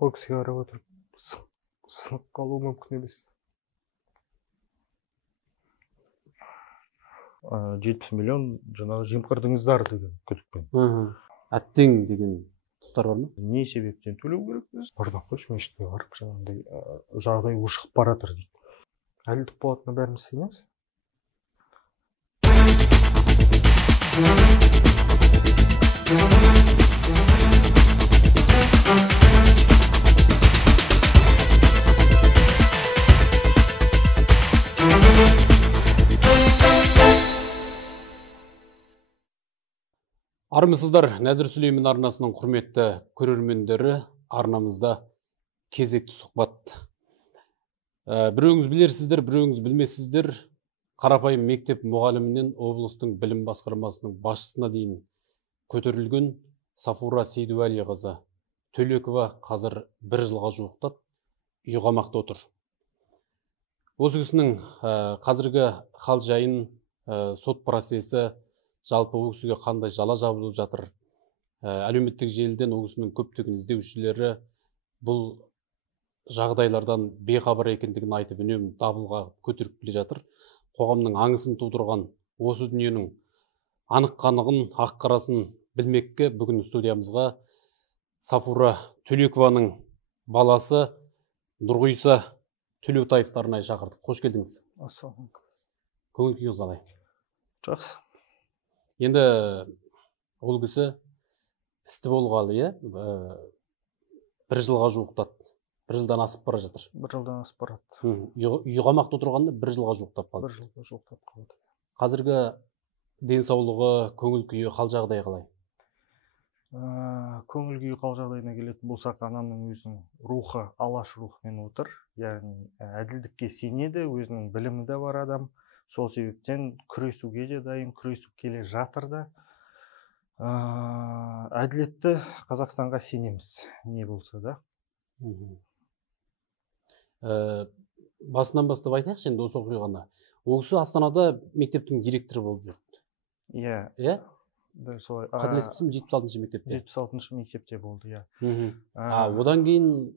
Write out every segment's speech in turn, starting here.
Ол кісіге қарап отырып сынып қалуы мүмкін емес. 70 миллион жаңағы жымқырдыңыздар деген күдікпен. Әттең деген тұстар бар ма? Не себептен төлеу керекпіз? Oradan қойшы, мешітке барып жаңағындай жағдай ушығып баратыр дейді. Әділдік болатынына бәріміз сенеміз. Армысыздар, Нәзір Сүлеймен арнасының құрметті көрермендері, арнамызда кезекті сұхбат. Біреуіңіз білерсіздер, біреуіңіз білмессіздер. Қарапайым мектеп мұғалімінен облыстың білім басқармасының басшысына дейін көтерілген Сафура Сейдуәлиқызы Төлекова қазір 1 жылға жуықтап үй қамақта отыр. Осы кісінің қазіргі хал жайын, сот процесі, жалпы ол кісіге қандай жала жабылып жатыр, әлеуметтік желіден ол кісінің көптеген іздеушілері бұл жағдайлардан бейхабар екендігін айтып үнемі дабылға көтеріп келе жатыр. Қоғамның аңысын тудырған осы дүниенің анық қанығын, ақ қарасын білмекке бүгін студиямызға Сафура Төлекованың баласы Нұрғиса Төлеутаевты арнайы шақырдық. Қош келдіңіз. Көңіл күйіңіз қалай? Жақсы. Енді ол кісі істі болғалы, 1 жылға жуықтады. 1 жылдан асып бара жатыр. 1 жылдан асып барады. Үй қамақта отырғанда 1 жылға жуықтап қалды. 1 жылға жуықтап қалды. Қазіргі денсаулығы, көңіл күйі, қал жағдайы қалай? Көңіл күйі қал жағдайына келетін болсақ, анамның өзінің рухы алаш рухымен отыр. Яғни әділдікке сенеді, өзінің білімі де бар адам. Сол себептен күресуге де дайын, күресіп келе жатыр да. Әділетті Қазақстанға сенеміз, не болса да. Басынан бастап айтайықшы енді осы оқиғаны. Ол кісі Астанада мектептің директоры болып жүрді. Иә. Қателеспесем 76-шы мектепте. 76-шы мектепте болды, иә. Одан кейін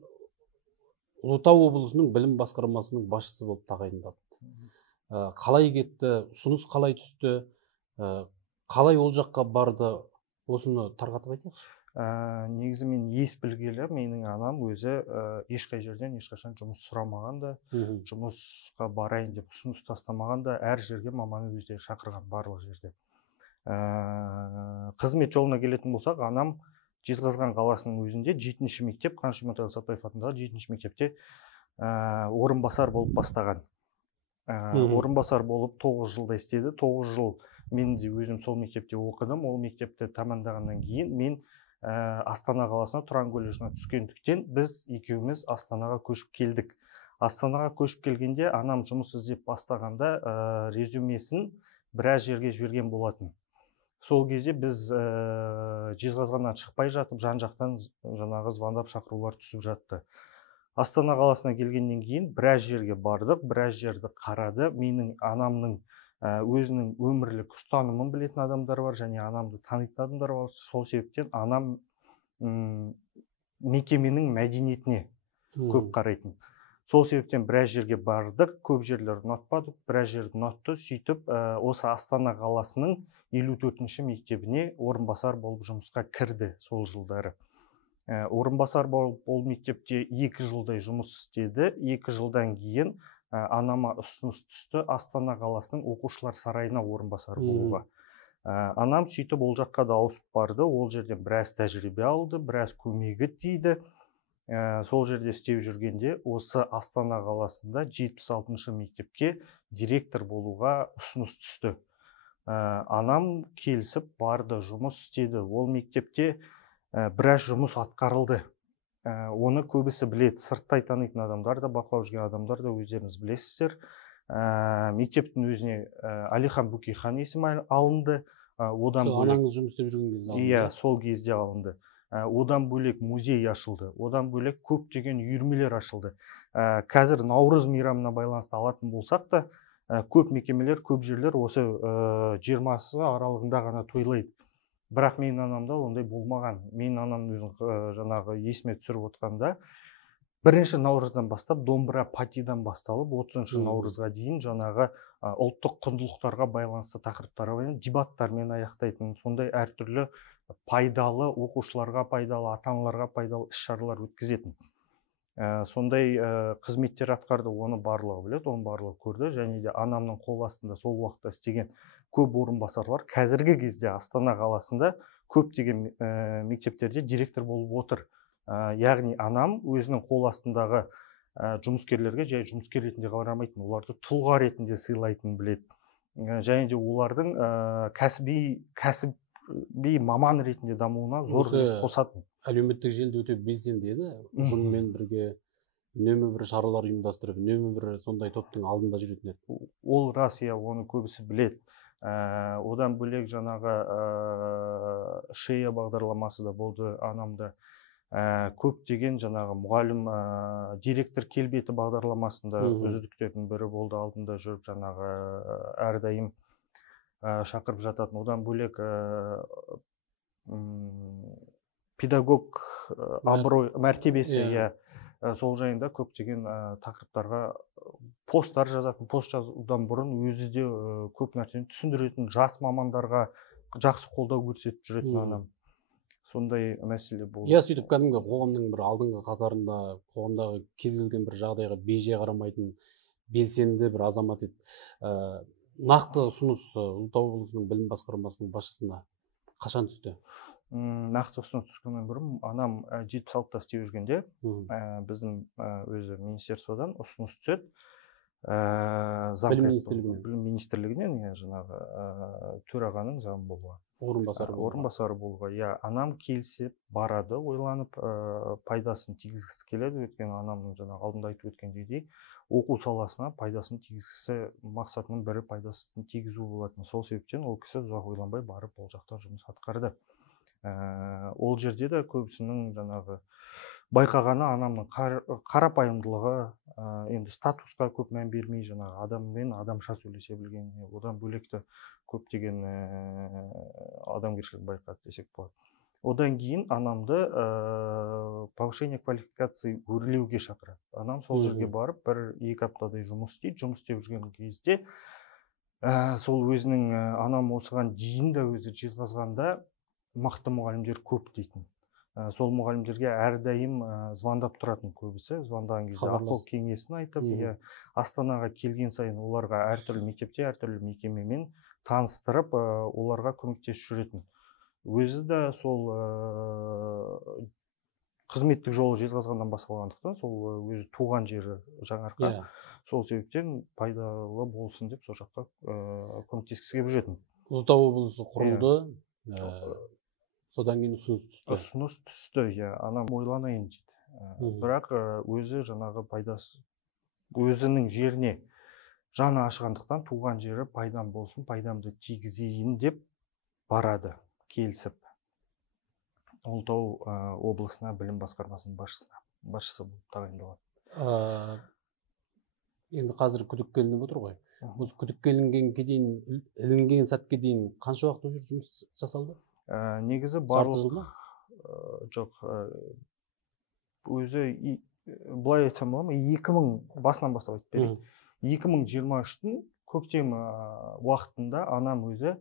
Ұлытау облысының білім басқармасының басшысы болып тағайындалды. Қалай кетті, ұсыныс қалай түсті, қалай ол жаққа барды, осыны тарқатып айтайықшы. Негізі мен ес білгелі, менің анам өзі ешқай жерден ешқашан жұмыс сұрамаған да, жұмысқа барайын деп ұсыныс тастамаған да, әр жерге маманы өздері шақырған, барлық жерде. Қызмет жолына келетін болсақ, анам Жезқазған қаласының өзінде 7-ші мектеп, Қаныш Имантайұлы Сәтпаев атындағы 7-ші мектепте орынбасар болып бастаған. Орынбасар болып 9 жылда істеді. 9 жыл мен де өзім сол мектепте оқыдым. Ол мектепті тамамдағаннан кейін мен Астана қаласына, Тұран колледжіне түскендіктен біз екеуміз Астанаға көшіп келдік. Астанаға көшіп келгенде анам жұмыс іздеп бастағанда резюмесін біраз жерге жіберген болатын. Сол кезде біз Жезқазғаннан шықпай жатып, жан-жақтан жаңағы звондап шақырулар түсіп жатты. Астана қаласына келгеннен кейін біраз жерге бардық, біраз жерді қарады. Менің анамның өзінің өмірлік ұстанымын білетін адамдар бар, және анамды танитын адамдар бар. Сол себептен анам мекеменің мәдениетіне көп қарайтын. Сол себептен біраз жерге бардық, көп жерлер ұнатпадық, біраз жерді ұнатты. Сөйтіп, осы Астана қаласының 54-ші мектебіне орынбасар болып жұмысқа кірді сол жылдары. Орынбасар болып ол мектепте 2 жылдай жұмыс істеді. 2 жылдан кейін анама ұсыныс түсті Астана қаласының оқушылар сарайына орынбасар болуға. Анам сөйтіп ол жаққа да ауысып барды. Ол жерден біраз тәжірибе алды, біраз көмегі тиді. Сол жерде істеп жүргенде осы Астана қаласында 76-шы мектепке директор болуға ұсыныс түсті. Анам келісіп барды, жұмыс істеді. Ол мектепте біраз жұмыс атқарылды. Оны көбісі біледі, сырттай танитын адамдар да, бақылап жүрген адамдар да өздеріңіз білесіздер. Мектептің өзіне Алихан Бөкейхан есімі алынды. Анаңыз жұмыс істеп жүрген кезде алынды? Иә, сол кезде алынды. Одан бөлек музей ашылды. Одан бөлек көптеген үйірмелер ашылды. Қазір Наурыз мейрамына байланысты алатын болсақ та, көп мекемелер, көп жерлер осы 20-сы аралығында ғана тойлайды. бірақ менің анамда ондай болмаған. Менің анамның өзін жаңағы есіме түсіріп отқанда 1 наурыздан бастап домбыра патидан басталып 30 наурызға дейін жаңағы ұлттық құндылықтарға байланысты тақырыптарға дебаттармен аяқтайтын, сондай әртүрлі пайдалы, оқушыларға пайдалы, ата-аналарға пайдалы іс-шаралар өткізетін. Сондай қызметтер атқарды, оны барлығы біледі, оны барлығы көрді, және де анамның қол астында сол уақытта істеген көп орынбасарлар қазіргі кезде Астана қаласында көптеген мектептерде директор болып отыр. Яғни анам өзінің қол астындағы жұмыскерлерге жай жұмыскер ретінде қарамайтын, оларды тұлға ретінде сыйлайтынын біледі. Және де олардың кәсіби маман ретінде дамуына зор үлес қосатын. Әлеуметтік желіде өте белсенді еді. Ұжыммен бірге үнемі бір шаралар ұйымдастырып, үнемі бір сондай топтың алдында жүретін еді. Ол рас, оны көбісі біледі. Одан бөлек жаңағы шея бағдарламасы да болды анамда. Көптеген жаңағы мұғалім директор келбеті бағдарламасында үздіктердің бірі болды, алдында жүріп жаңағы әрдайым шақырып жататын. Одан бөлек педагог абырой мәртебесі, сол жайында көптеген тақырыптарға посттар жазатын. Пост жазудан бұрын өзі де көп нәрсені түсіндіретін, жас мамандарға жақсы қолдау көрсетіп жүретін анам. Сондай мәселе болды. Сөйтіп кәдімгі қоғамның бір алдыңғы қатарында, қоғамдағы кез келген бір жағдайға бейже қарамайтын белсенді бір азамат еді. Нақты ұсыныс Ұлытау облысының білім басқармасының басшысына қашан түсті? Нақты ұсыныс түскеннен бұрын анам 76-та істеп жүргенде біздің өзі министерстводан ұсыныс түседі. Білім министрлігінен жаңағы төрағаның зам болуға, орынбасары болуға. Анам келісіп барады, ойланып пайдасын тигізгісі келеді. Өйткені анамның жаңағы алдында айтып өткендей оқу саласына пайдасын тигізгісі мақсатының бірі пайдасын тигізу болатын. Сол себептен ол кісі ұзақ ойланбай барып ол жақта жұмыс атқарды. Ол жерде де көбісінің жаңағы байқағаны анамның қарапайымдылығы, енді статусқа көп мән бермей жаңағы адаммен адамша сөйлесе білген, одан бөлекті көптеген адамгершілік байқады десек болады. Одан кейін анамды повышение квалификации өрлеуге шақырады. Анам сол жерге барып 1-2 аптадай жұмыс істейді. Жұмыс істеп жүрген кезде сол өзінің анам осыған дейін де өзі жезқазғанда мықты мұғалімдер көп дейтін. Сол мұғалімдерге әрдайым звондап тұратын көбісі. Звондаған кезде ақыл кеңесін айтып, Астанаға келген сайын оларға әртүрлі мектепте, әртүрлі мекемемен таныстырып, оларға көмектесіп жүретін. Өзі де сол қызметтік жолы Жезқазғаннан басталғандықтан, сол өзі туған жері Жаңарқа. Сол себептен пайдалы болсын деп сол жаққа көмектескісі келіп жүретін. Ұлытау облысы құрылды. Содан кейін ұсыныс түсті. Анам ойланайын дейді. Бірақ өзі жаңағы пайдасы, өзінің жеріне жаны ашығандықтан туған жері пайдам болсын, пайдамды тигізейін деп барады, келісіп. Ұлытау облысына білім басқармасының басшысы болып тағайындалады. Енді қазір күдікке ілініп отыр ғой. Осы күдікке ілінген сәтке дейін қанша уақыт ол жерде жұмыс жасалды? Негізі барлық жоқ, өзі былай айтсам болады ма, 2000 басынан бастап айтып берейін. 2023-тің көктем уақытында анам өзі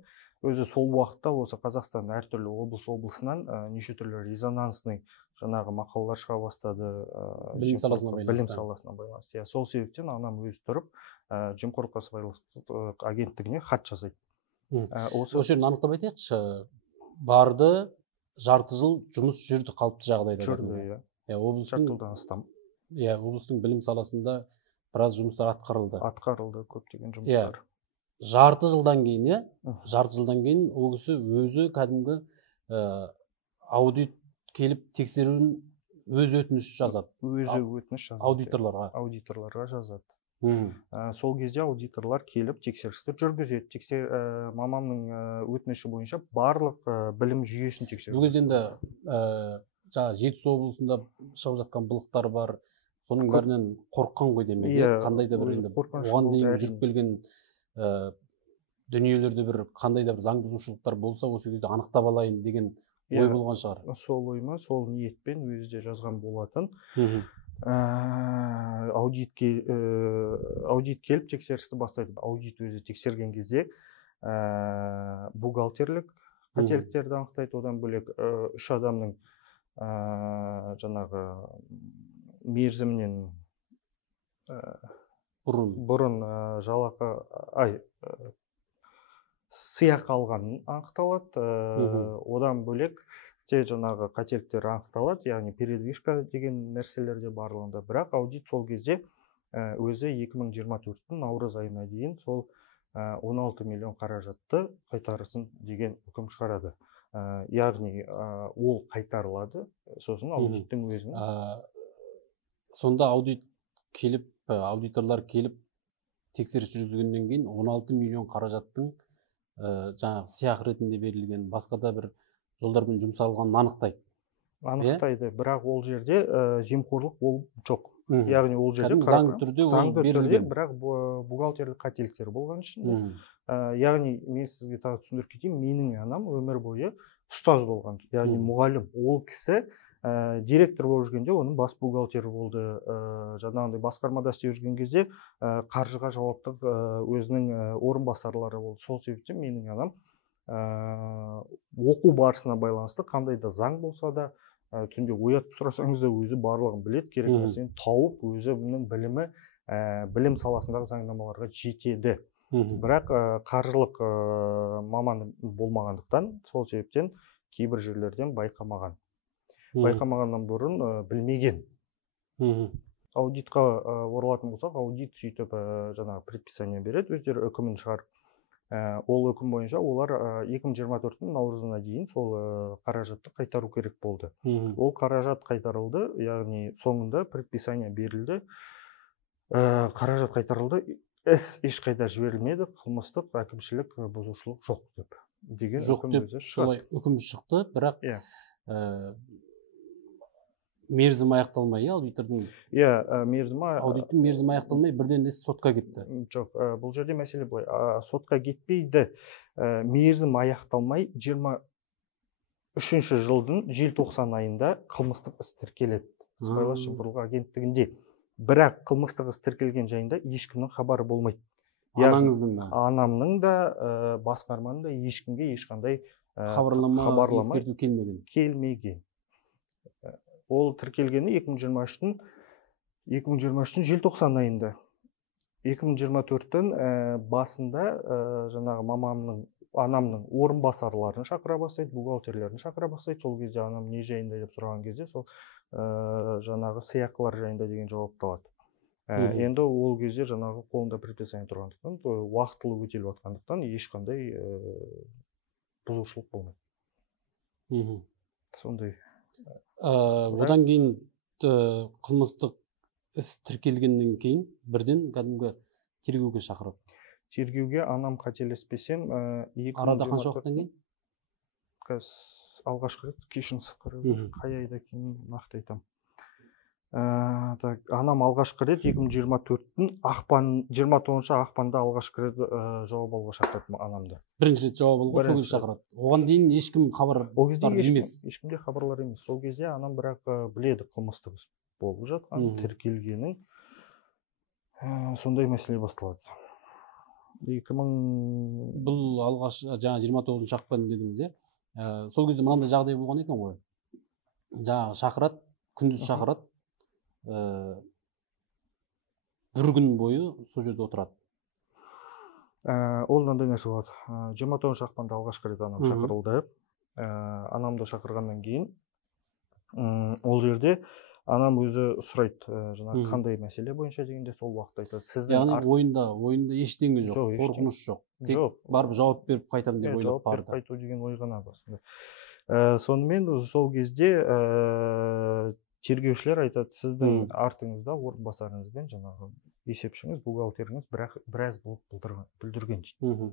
сол уақытта осы Қазақстан әртүрлі облысынан неше түрлі резонансный жаңағы мақалалар шыға бастады. Білім саласына байланысты. Сол себептен анам өзі тұрып жемқорлыққа сыбайластық агенттігіне хат жасайды. Осы жерін анықтап айтайықшы. Барды, жарты жыл жұмыс жүрді қалыпты жағдайда. Жүрді, жарты жылдан астам. Облыстың білім саласында біраз жұмыстар атқарылды, көптеген жұмыстар. Жарты жылдан кейін ол кісі өзі кәдімгі аудит келіп тексеруін өз өтініш жазады. Аудиторларға жазады. Сол кезде аудиторлар келіп тексерісті жүргізеді. Мамамның өтініші бойынша барлық білім жүйесін тексереді. Бұл кезде енді Жетісу облысында шығып жатқан былықтар бар. Соның бәрінен қорыққан ғой демек. Қандай да бір енді оған дейін жүріп келген дүниелерде бір қандай да бір заң бұзушылықтар болса осы кезде анықтап алайын деген ой болған шығар. Сол ой ма, сол ниетпен өзі де жазған болатын. Мгм. Аудит келіп тексерісті бастайды. Аудит өзі тексерген кезде бухгалтерлік қателіктерді анықтайды. Одан бөлек үш адамның жаңағы мерзімінен бұрын жалақы сыйақы алғанын анықталады. Одан бөлек жаңағы қателіктер анықталады, яғни передвижка деген нәрселер де барлығында. Бірақ аудит сол кезде өзі 2024 наурыз айына дейін сол 16 миллион қаражатты қайтарсын деген үкім шығарады. Яғни ол қайтарылады, сосын аудиттің өзінің. Сонда аудиторлар келіп тексеріс жүргізгеннен кейін 16 миллион қаражаттың жаңағы сыйақы ретінде берілген, басқа да бір жолдармен жұмсалғанын анықтайды. Анықтайды, бірақ ол жерде жемқорлық болып жоқ. Яғни ол жерде заңды түрде, бірақ бухгалтерлік қателіктер болған ішінде. Яғни мен сізге тағы түсіндіріп кетейін, менің анам өмір бойы ұстаз болған, яғни мұғалім. Ол кісі директор болып жүргенде оның бас бухгалтері болды. Жаңағындай басқармада істеп жүрген кезде қаржыға жауапты өзінің орынбасарлары болды. Сол себептен менің анам оқу барысына байланысты қандай да заң болса да түнде оятып сұрасаңыз да өзі барлығын біледі, керек нәрсені тауып, өзі білім саласындағы заңнамаларға жетеді. Бірақ қаржылық маман болмағандықтан, сол себептен кейбір жерлерден байқамағаннан бұрын білмеген. Аудитқа оралатын болсақ, аудит сөйтіп жаңағы предписание береді, өздері үкімін шығарып. Ол үкім бойынша олар 2024 наурызына дейін сол қаражатты қайтару керек болды. Ол қаражат қайтарылды, яғни соңында предписание берілді, қаражат қайтарылды, іс ешқайда жіберілмеді, қылмыстық әкімшілік бұзушылық жоқ деп. Жоқ деп солай үкім шықты, бірақ мерзім аяқталмай, аудиттің мерзімі аяқталмай, бірден іс сотқа кетті. Жоқ, бұл жерде мәселе былай, сотқа кетпейді, мерзім аяқталмай 23 жылдың желтоқсан айында қылмыстық іс тіркеледі сыбайлас жемқорлық агенттігінде. Бірақ қылмыстық іс тіркелген жайында ешкімнің хабары болмайды. Анаңыздың да? Анамның да, басқарманың да ешкімге ешқандай хабарлама, ескерту келмеген. Ол тіркелгені 2023-тің желтоқсан айында. 2024-тің басында жаңағы анамның орынбасарларын шақыра бастайды, бухгалтерлерін шақыра бастайды. Сол кезде анам не жайында деп сұраған кезде, сол жаңағы сыйақылар жайында деген жауапты алады. Енді ол кезде жаңағы қолында предписание тұрғандықтан, уақытылы өтеліп жатқандықтан ешқандай бұзушылық болмайды. Сондай. Одан кейін қылмыстық іс тіркелгеннен кейін бірден кәдімгі тергеуге шақырады. Тергеуге анам қателеспесем, арада қанша уақыттан кейін? Алғашқы рет кешіріңіз, қай айда кейін нақты айтамын. Анам алғашқы рет 2024-тің 29 ақпанда алғашқы рет жауап алуға шақырады анамды. Бірінші рет жауап алуға сол кезде шақырады. Оған дейін ешкім хабарлар емес. Ешкімде хабарлар емес. Сол кезде анам бірақ біледі қылмыстық іс болып жатқан, тіркелгенін. Сондай мәселе басталады. Бұл алғаш жаңа 29 ақпан дедіңіз, сол кезде мынандай жағдай болған екен ғой. Жаңағы шақырады, күндіз шақырады. Бір күн бойы сол жерде отырады. Ол мынандай нәрсе болады. 29 ақпанда алғашқы рет анам шақырылды. Анамды шақырғаннан кейін ол жерде анам өзі сұрайды, жаңағы қандай мәселе бойынша дегенде сол уақытта айтады. Яғни ойында ештеңе жоқ, қорқыныш жоқ. Тек барып жауап беріп қайтамын деп ойлап барды. Жауап беріп қайту деген ой ғана басында. Сонымен сол кезде тергеушілер айтады, сіздің артыңызда орынбасарыңызбен жаңағы есепшіңіз, бухгалтеріңіз біраз болып бүлдірген дейді.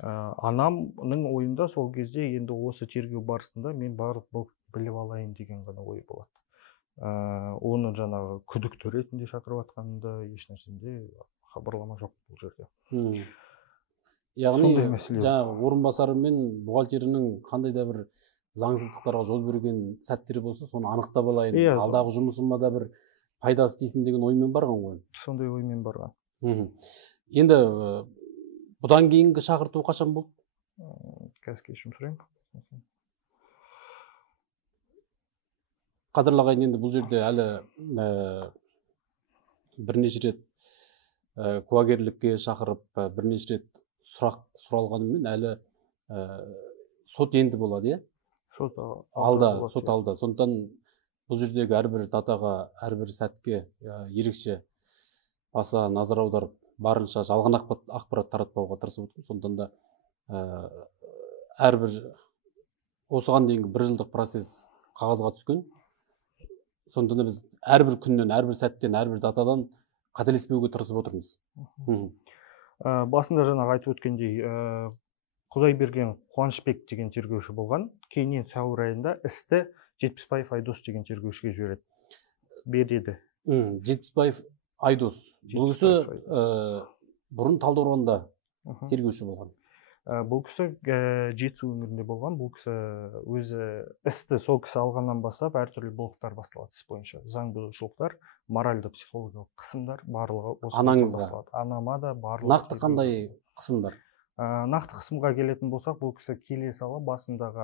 Анамның ойында сол кезде енді осы тергеу барысында мен барлық біліп алайын деген ғана ой болады. Оны жаңағы күдікті ретінде шақырып жатқанында ешнәрсенде хабарлама жоқ бұл жерде. сондай яғни мәселе бар. жаңағы орынбасары мен бухгалтерінің қандай да бір заңсыздықтарға жол берген сәттері болса, соны анықтап алайын, Иә. алдағы жұмысыма да бір пайдасы тисін деген оймен барған ғой. Сондай оймен барған. Енді бұдан кейінгі шақырту қашан болды? Қазір кешірім сұрайын. Қадірлі ағайын, енді бұл жерде әлі бірнеше рет куәгерлікке шақырып, бірнеше рет сұрақ сұралғанымен әлі сот енді болады, иә? Сот алда. Сондықтан бұл жердегі әрбір датаға, әрбір сәтке ерекше баса назар аударып, барынша жалған ақпарат таратпауға тырысып отырмыз. Сондықтан да әрбір осыған дейінгі бір жылдық процесс қағазға түскен. Сондықтан да біз әрбір күннен, әрбір сәттен, әрбір датадан қателеспеуге тырысып отырмыз. Басында жаңағы айтып өткендей, Құдайберген Қуанышбек деген тергеуші болған. Кейіннен сәуір айында істі Жетпісбаев Айдос деген тергеушіге береді. Жетпісбаев Айдос. Бұл кісі бұрын Талдықорғанда тергеуші болған. Бұл кісі Жетісу өңірінде болған. Бұл кісі өзі істі сол кісі алғаннан бастап әртүрлі былықтар басталады іс бойынша. Заң бұзушылықтар, моральды психологиялық қысымдар барлығы осы анаңызға. Анама да барлығы. Нақты қандай қысымдар? Нақты қысымға келетін болсақ, бұл кісі келе сала басындағы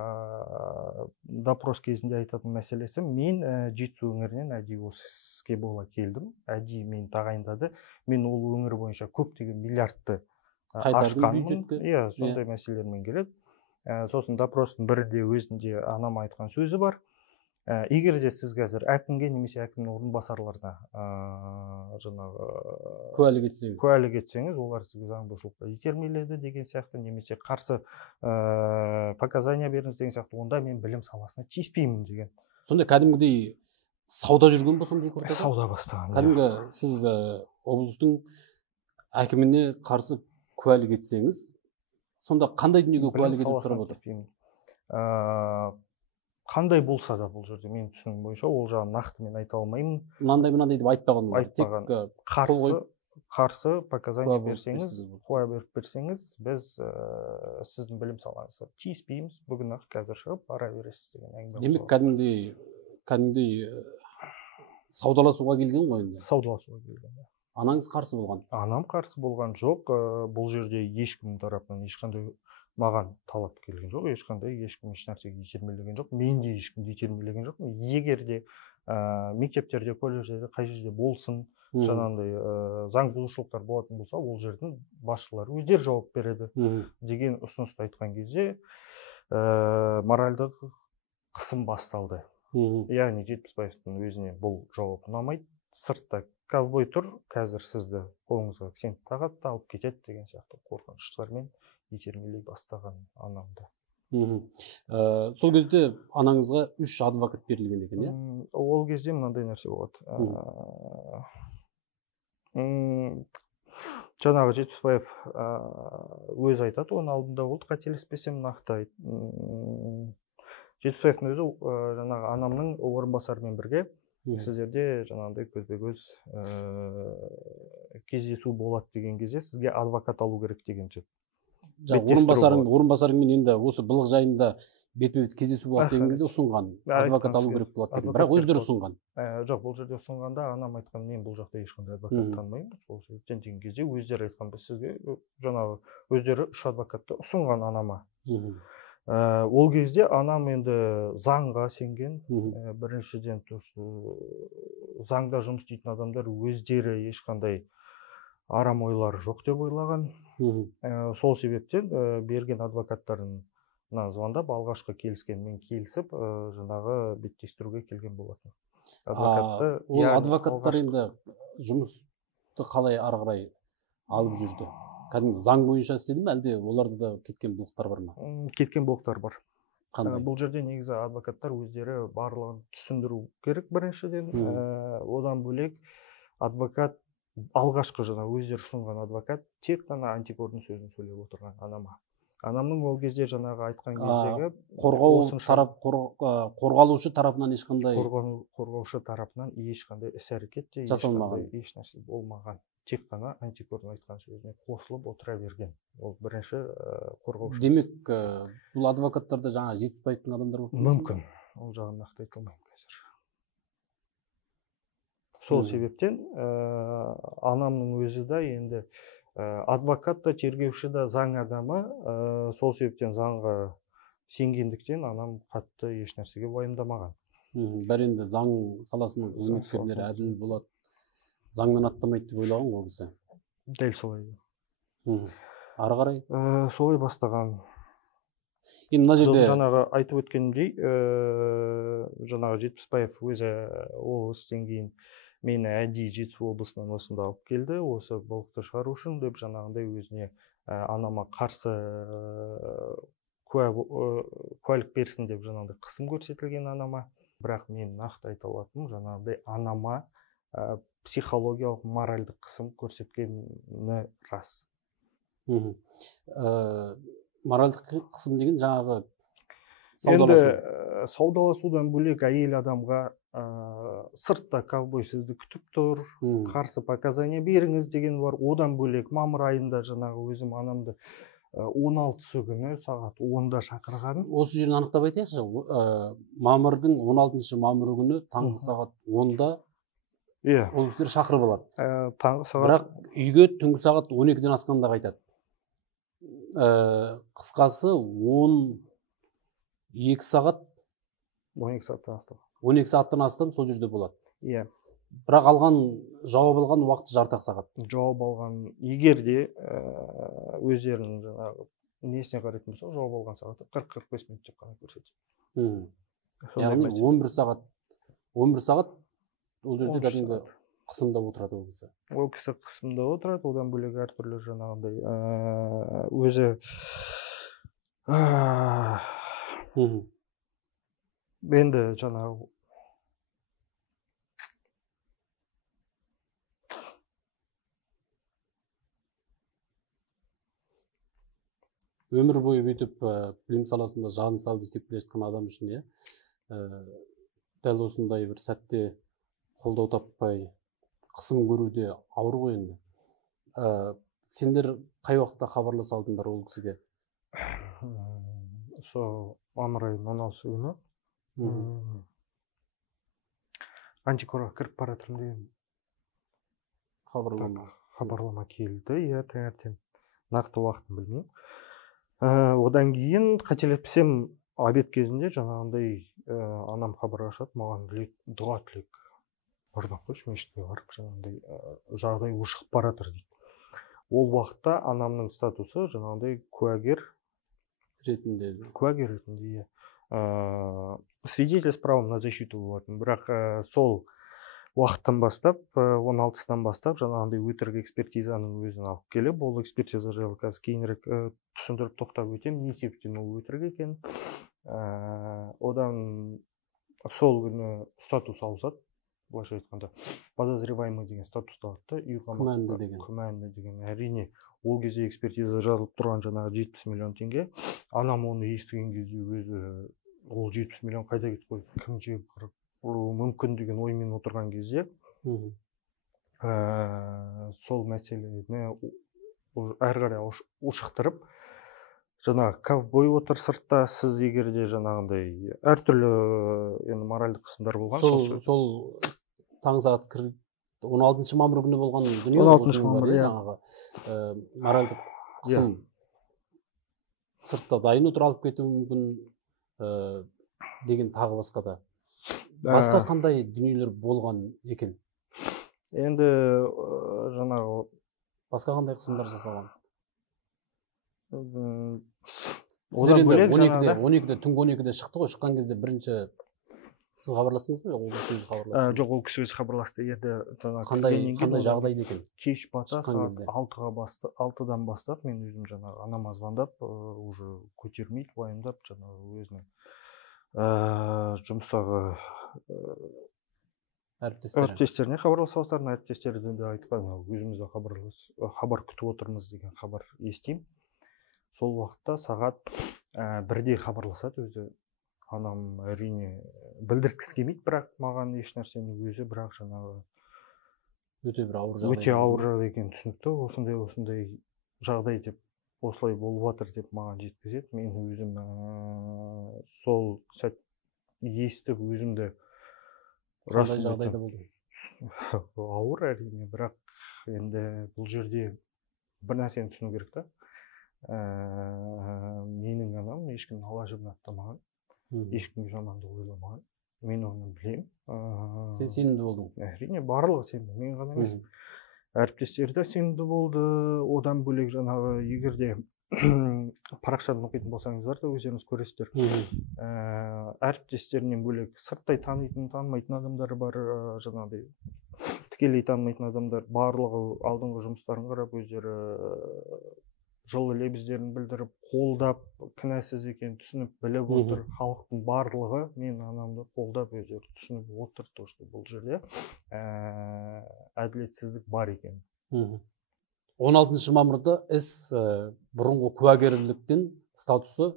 допрос кезінде айтатын мәселесі, мен Жетісу өңірінен әдейі осы іске бола келдім, әдейі мен тағайындады, мен ол өңір бойынша көптеген миллиардты ашқанмын. Иә, сондай мәселелермен келеді. Сосын допростың бірінде өзінде анама айтқан сөзі бар. Егер де сіз қазір әкімге немесе әкімнің орынбасарларына жаңағы куәлік етсеңіз, олар сізге заң бұзушылыққа итермеледі деген сияқты, немесе қарсы показания беріңіз деген сияқты, онда мен білім саласына тиіспеймін деген. Сонда кәдімгідей сауда жүрген бе сондай ортада? Сауда бастаған. Кәдімгі сіз облыстың әкіміне қарсы куәлік етсеңіз, сонда қандай дүниеге куәлік етіп сұрап отыр? Қандай болса да бұл жерде мен түсінігім бойынша ол жағын нақты мен айта алмаймын. Мынандай деп айтпаған олар. Айтпаған. Қарсы показания берсеңіз, куә беріп берсеңіз, біз сіздің білім салаңызға тиіспейміз, бүгін ақ қазір шығып бара бересіз деген әңгіме. Демек кәдімгідей саудаласуға келген ғой енді. Саудаласуға келген. Анаңыз қарсы болған? Анам қарсы болған жоқ. Бұл жерде ешкім тарапынан ешқандай маған талап келген жоқ, ешкім еш нәрсеге итермелеген жоқ, мен де ешкімді итермелеген жоқ. Егер де мектептерде, колледждерде қай жерде болсын, жаңағындай заң бұзушылықтар болатын болса, ол жердің басшылары өздері жауап береді деген ұсынысты айтқан кезде моральдық қысым басталды. Яғни Жетпісбаевтың өзіне бұл жауап ұнамайды. Сыртта ковбой тұр, қазір сізді қолыңызға кісен тағады, алып кетеді деген сияқты қорқыныштармен итермелей бастаған анамды. Сол кезде анаңызға 3 адвокат берілген екен, иә? Ол кезде мынандай нәрсе болады. Жаңағы Жетпісбаев өзі айтады, оның алдында болды, қателеспесем нақты Жетпісбаевтың өзі жаңағы анамның орынбасарымен бірге сіздерде жаңағыдай көзбе-көз кездесу болады деген кезде сізге адвокат алу керек деген сөз. Орынбасарыңмен енді осы былық жайында бетпе-бет кездесу болады деген кезде ұсынған, адвокат алу керек болады деген, бірақ өздері ұсынған. Жоқ, бұл жерде ұсынғанда анам айтқан, мен бұл жақта ешқандай адвокат танымаймын, сол себептен деген кезде өздері айтқан, біз сізге жаңағы өздері 3 адвокатты ұсынған анама. Ол кезде анам енді заңға сенген, біріншіден заңда жұмыс істейтін адамдар өздері ешқандай арам ойлары жоқ деп ойлаған. Сол себептен берген адвокаттарына звондап, алғашқы келіскенмен келісіп, жаңағы беттестіруге келген болатын. Ол адвокаттар енді жұмысты қалай ары қарай алып жүрді? Кәдімгі заң бойынша істеді ме, әлде оларда да кеткен былықтар бар ма? Кеткен былықтар бар. Қандай? Бұл жерде негізі адвокаттар өздері барлығын түсіндіру керек біріншіден. Одан бөлек адвокат, алғашқы жаңа өздері ұсынған адвокат тек қана антикордың сөзін сөйлеп отырған анама. Анамның ол кезде жаңағы айтқан кездегі қорғалушы тарапынан ешқандай қорғаушы тарапынан ешқандай іс-әрекет те жасалмаған, еш нәрсе болмаған. тек қана антикордың айтқан сөзіне қосылып отыра берген. Ол бірінші қорғаушы. Демек, бұл адвокаттарда жаңа жетіспейтін адамдар болып мүмкін. Ол жағын нақты айта алмаймын қазір. Сол себептен анамның өзі де енді адвокат та, тергеуші да заң адамы, сол себептен заңға сенгендіктен анам қатты еш нәрсеге уайымдамаған. Бәрі енді заң саласының қызметкерлері әділ болады, заңнан аттамайды деп ойлаған ол кісі. Дәл солай. Ары қарай солай бастаған. Енді мына жерде жаңағы айтып өткенімдей, жаңағы Жетпісбаев өзі ол істен кейін мені әдейі Жетісу облысынан осында алып келді, осы балықты шығару үшін деп жаңағындай өзіне анама қарсы куәлік берсін деп жаңағындай қысым көрсетілген анама. Бірақ мен нақты айта алатыным, жаңағындай анама психологиялық, моральдық қысым көрсеткені рас. Моральдық қысым деген жаңағы саудаласудан бөлек әйел адамға сыртта ковбой сізді күтіп тұр, қарсы показания беріңіз деген бар. Одан бөлек мамыр айында жаңағы өзім анамды 16-сы күні сағат 10-да шақырған. Осы жерін анықтап айтайықшы. Мамырдың 16-шы мамыр күні таңғы сағат 10-да ол кісілер шақырып алады. Бірақ үйге түнгі сағат 12-ден асқанда қайтады. Қысқасы 12 сағат 12 сағаттан астам. 12 сағаттан астам сол жерде болады. Иә. Бірақ жауап алған уақыты жарты сағат. Жауап алған, егер де өздерінің жаңағы несіне қарайтын болса, жауап алған сағаты 40-45 минут деп қана көрсетеді. Яғни 11 сағат ол жерде кәдімгі қысымда отырады ол кісі. Ол кісі қысымда отырады, одан бөлек әртүрлі жаңағындай өзі енді жаңағы өмір бойы бүйтіп білім саласында жағын салып істеп келе жатқан адам үшін дәл осындай бір сәтте қолдау таппай қысым көруде ауыр ғой енді. Сендер қай уақытта хабарласа алдыңдар ол кісіге? Сол мамыр айының 16-сы күні антикорға кіріп бара жатырмын деген хабарлама келді. Иә, таңертең, нақты уақытын білмеймін. Одан кейін қателеспесем обед кезінде жаңағындай анам хабарласады, маған дұға тілек бардан қойшы, мешітке барып жаңағындай жағдай ушығып бара жатыр дейді. Ол уақытта анамның статусы жаңағындай куәгер ретінде, свидетель с правом на защиту болатын. Бірақ сол уақыттан бастап, 16-сынан бастап жаңағындай өтірік экспертизаның өзін алып келіп, ол экспертиза жайлы қазір кейінірек түсіндіріп тоқтап өтем, не себептен ол өтірік екен. Одан сол күні статус ауысады, былайша айтқанда подозреваемый деген статусты алады, күмәнді деген. Әрине, ол кезде экспертиза жазылып тұрған жаңағы 70 миллион теңге. Анам оны естіген кезде өзі ол 70 миллион қайда кетіп қойды, кім жеп қырып мүмкін деген оймен отырған кезде сол мәселені әрі қарай ушықтырып, жаңағы ковбой отыр сыртта, сіз егер де жаңағындай әртүрлі моральдық қысымдар болған. Сол таңғы сағат 16-шы мамыр күні болған дүние. 16-шы мамыр, жаңағы моральдық қысым сыртта дайын отыр, алып кетуі мүмкін деген тағы басқа да. Басқа қандай дүниелер болған екен? Енді жаңағы басқа қандай қысымдар жасалған? Одан бөлек жаңағы 12-де түнгі 12-де шықты ғой, шыққан кезде бірінші сіз хабарластыңыз ба, ол кісі өзі хабарласты? Жоқ, ол кісі өзі хабарласты. Енді қандай жағдайда екен? Кеш бата сағат 6-дан бастап мен өзім жаңағы анама звондап, уже көтермейді, уайымдап, жаңағы өзінің жұмыстағы әріптестеріне хабарласа бастадым. Әріптестеріне де айтқан, өзімізді хабар күтіп отырмыз деген хабар естеймін. Сол уақытта сағат 1-де хабарласады өзі. Анам әрине білдірткісі келмейді, бірақ маған еш нәрсені өзі, бірақ жаңағы өте бір ауыр жағдай. Өте ауыр жағдай екені түсінікті. Осындай жағдай деп осылай болып жатыр деп маған жеткізеді. Мен өзім сол сәт естіп өзімді қандай жағдайда болдың? ауыр әрине, бірақ енді бұл жерде бір нәрсені түсіну керек та. Менің анам ешкімнің ала жібін аттамаған, ешкімге жамандық ойламаған. Мен оны білемін. Сен сенімді болдың? Әрине, барлығы сенімді. Мен ғана емес. Әріптестері де сенімді болды. Одан бөлек жаңағы егер де парақшаны оқитын болсаңыздар да өздеріңіз көресіздер. Әріптестерінен бөлек сырттай танитын, танымайтын адамдар бар, жаңағыдай тікелей танымайтын адамдар, барлығы алдыңғы жұмыстарын қарап өздері жылы лебіздерін білдіріп, қолдап, кінәсіз екенін түсініп, біліп отыр. Халықтың барлығы мен анамды қолдап өздері түсініп отыр, что бұл жерде әділетсіздік бар екен. 16 мамырда іс бұрынғы куәгерліктен статусы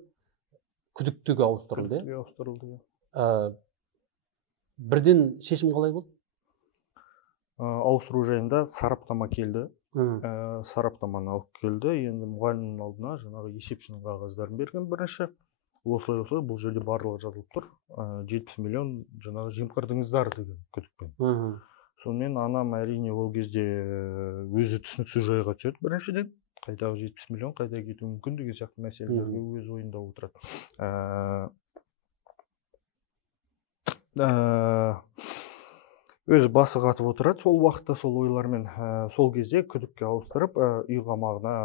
күдіктіге ауыстырылды. Күдіктіге ауыстырылды. Бірден шешім қалай болды? Ауыстыру жайында сараптама келді. Сараптаманы алып келді. Енді мұғалімнің алдына жаңағы есепшінің қағаздарын берген бірінші. Осылай бұл жерде барлығы жазылып тұр. 70 миллион жаңағы жемқырдыңыздар деген күдікпен. Сонымен анам әрине ол кезде өзі түсініксіз жайға түседі біріншіден. Қайдағы 70 миллион, қайда кетуі мүмкін деген сияқты мәселелерге өз ойында отырады. Өзі басы қатып отырады сол уақытта сол ойлармен. Сол кезде күдікке ауыстырып, үй қамағына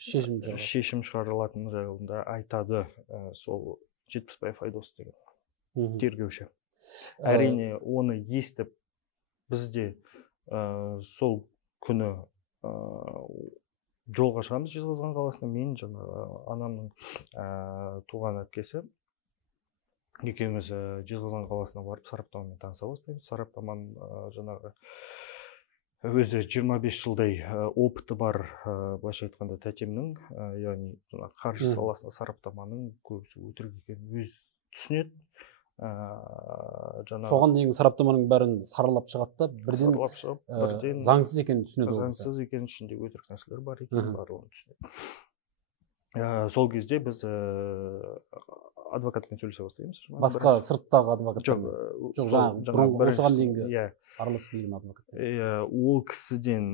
шешім шығарылатын жайында айтады сол Жетпісбаев Айдос деген тергеуші. Әрине, оны естіп, бізде сол күні жолға шығамыз Жезқазған қаласына. Мен жаңағы анамның туған әпкесі екеуміз Жезқазған қаласына барып сараптамамен таныса бастаймыз. Сараптаманың жаңағы өзі 25 жылдай опыты бар, былайша айтқанда тәтемнің, яғни қаржы саласында сараптаманың көбісі өтірік екенін өзі түсінеді. Соған дейін сараптаманың бәрін саралап шығады да, бірден заңсыз екенін түсінеді. Заңсыз екенін, ішінде өтірік нәрселер бар екенін барлығын түсінеді. Сол кезде біз адвокатпен сөйлесе бастаймыз. Басқа сырттағы адвокат? Жоқ, жаңағы осыған дейінгі араласып келген адвокат. Ол кісіден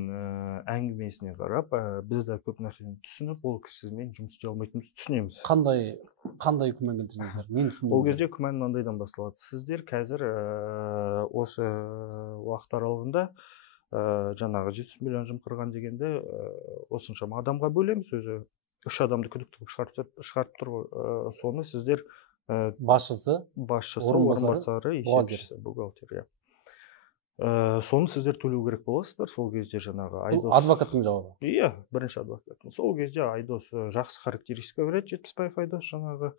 әңгімесіне қарап, біз де көп нәрсені түсініп, ол кісімен жұмыс істей алмайтынымызды түсінеміз. Қандай күмән келтірдіңіздер? Нені түсіндіңіздер? Ол кезде күмән мынандайдан басталады. Сіздер қазір осы уақыт аралығында жаңағы 70 миллион жымқырған дегенде осыншама адамға бөлеміз, өзі 3 адамды күдікті шығарып тұр. Соны сіздер басшысы, орынбасары, есепшісі, бухгалтер. Соны сіздер төлеу керек боласыздар. Сол кезде жаңағы Айдос... Адвокаттың жауабы? Иә, бірінші адвокаттың. Сол кезде Айдос жақсы характеристика береді, Жетпісбаев Айдос жаңағы.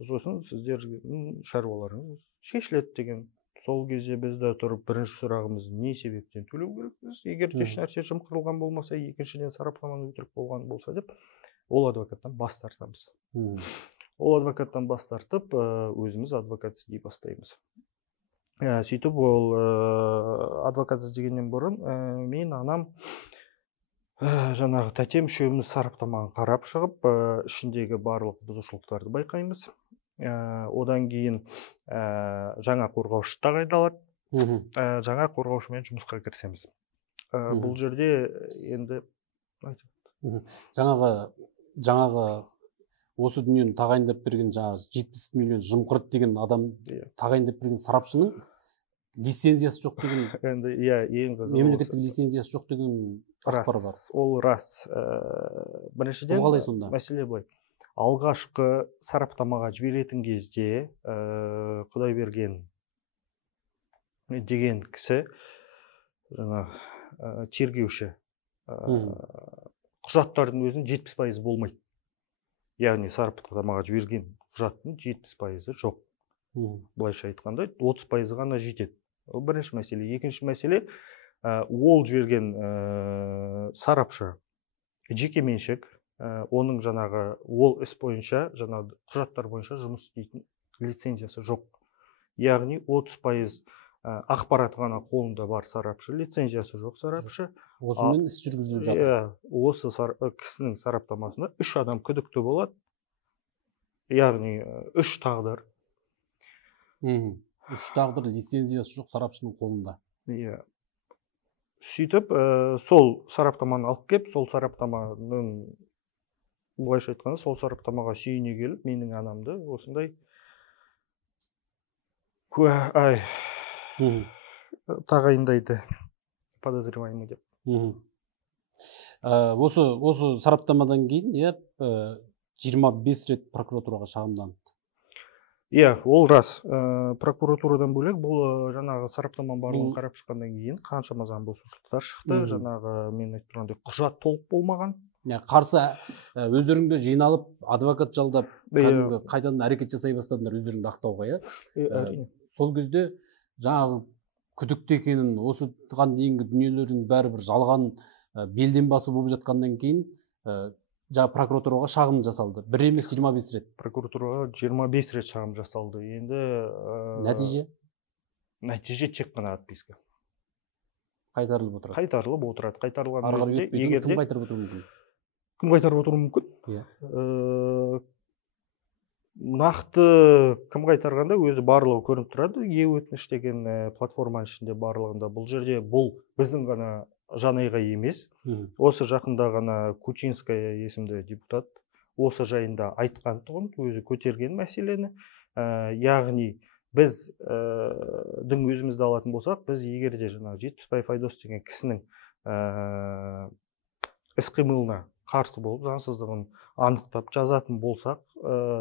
Сосын сіздердің шаруаларыңыз шешіледі деген. Сол кезде бізді тұрып бірінші сұрағымыз не себептен төлеу керекпіз? Егер еш нәрсе жымқырылған болмаса, екіншіден сараптаманың өтірік болған болса деп, ол адвокаттан бас тартамыз. Ол адвокаттан бас тартып, өзіміз адвокат іздей бастаймыз. Сөйтіп, ол адвокат іздегеннен бұрын мен анам жаңағы тәтем үшеуміз сараптаманы қарап шығып, ішіндегі барлық бұзушылықтарды байқаймыз. Одан кейін жаңа қорғаушы тағайындалады. Жаңа қорғаушымен жұмысқа кірісеміз. Бұл жерде енді жаңағы осы дүниені тағайындап берген жаңағы 70 миллион жымқырды деген адам тағайындап берген сарапшының лицензиясы жоқ деген, енді ең қызығы мемлекеттік лицензиясы жоқ деген ақпар бар. Ол рас. Біріншіден мәселе былай. Алғашқы сараптамаға жіберетін кезде Құдайберген деген кісі, жаңағы тергеуші, құжаттардың өзінің 70% болмайды. Яғни сараптамаға жіберген құжаттың 70% жоқ. Былайша айтқанда 30% ғана жетеді. Ол бірінші мәселе. Екінші мәселе, ол жіберген сарапшы жеке меншік, оның жаңағы ол іс бойынша, жаңағы құжаттар бойынша жұмыс істейтін лицензиясы жоқ. Яғни 30% ақпараты ғана қолында бар сарапшы, лицензиясы жоқ сарапшы. Осымен іс жүргізіліп жатыр. Иә, осы кісінің сараптамасында 3 адам күдікті болады. Яғни 3 тағдыр. 3 тағдыр лицензиясы жоқ сарапшының қолында. Иә. Сөйтіп, сол сараптаманы алып келіп, сол сараптаманың былайша айтқанда, сол сараптамаға сүйене келіп, менің анамды осындай тағайындайды, подозреваемый деп. Осы сараптамадан кейін, иә, 25 рет прокуратураға шағымданыпты. Иә, ол рас. Прокуратурадан бөлек бұл жаңағы сараптаманың барлығын қарап шыққаннан кейін қаншама заң бұзушылықтар шықты. Жаңағы мен айтып тұрғандай құжат толық болмаған. Қарсы өздеріңді жиналып, адвокат жалдап, қайтадан әрекет жасай бастадыңдар өздеріңді ақтауға, иә. Сол кезде жаңағы күдікті екенін, осыған дейінгі дүниелердің бәрі бір жалған белден басы болып жатқаннан кейін жаңа прокуратураға шағым жасалды. 1 емес 25 рет. Прокуратураға 25 рет шағым жасалды. Енді нәтиже? Нәтиже тек қана отписка. Қайтарылып отырады. Қайтарылып отырады. Қайтарылған кезде егер кім қайтарып отыруы мүмкін? Кім қайтарып отыруы мүмкін? Иә. Нақты кім қайтарғанда өзі барлығы көрініп тұрады. Е-өтініш деген платформаның ішінде барлығында. Бұл жерде бұл біздің ғана жанайға емес. Осы жақында ғана Кучинская есімді депутат осы жайында айтқан тұғын, өзі көтерген мәселені. Яғни біздің өзімізді алатын болсақ, біз егер де жаңағы Жетпісбаев Айдос деген кісінің іс-қимылына қарсы болып, заңсыздығын анықтап жазатын болсақ,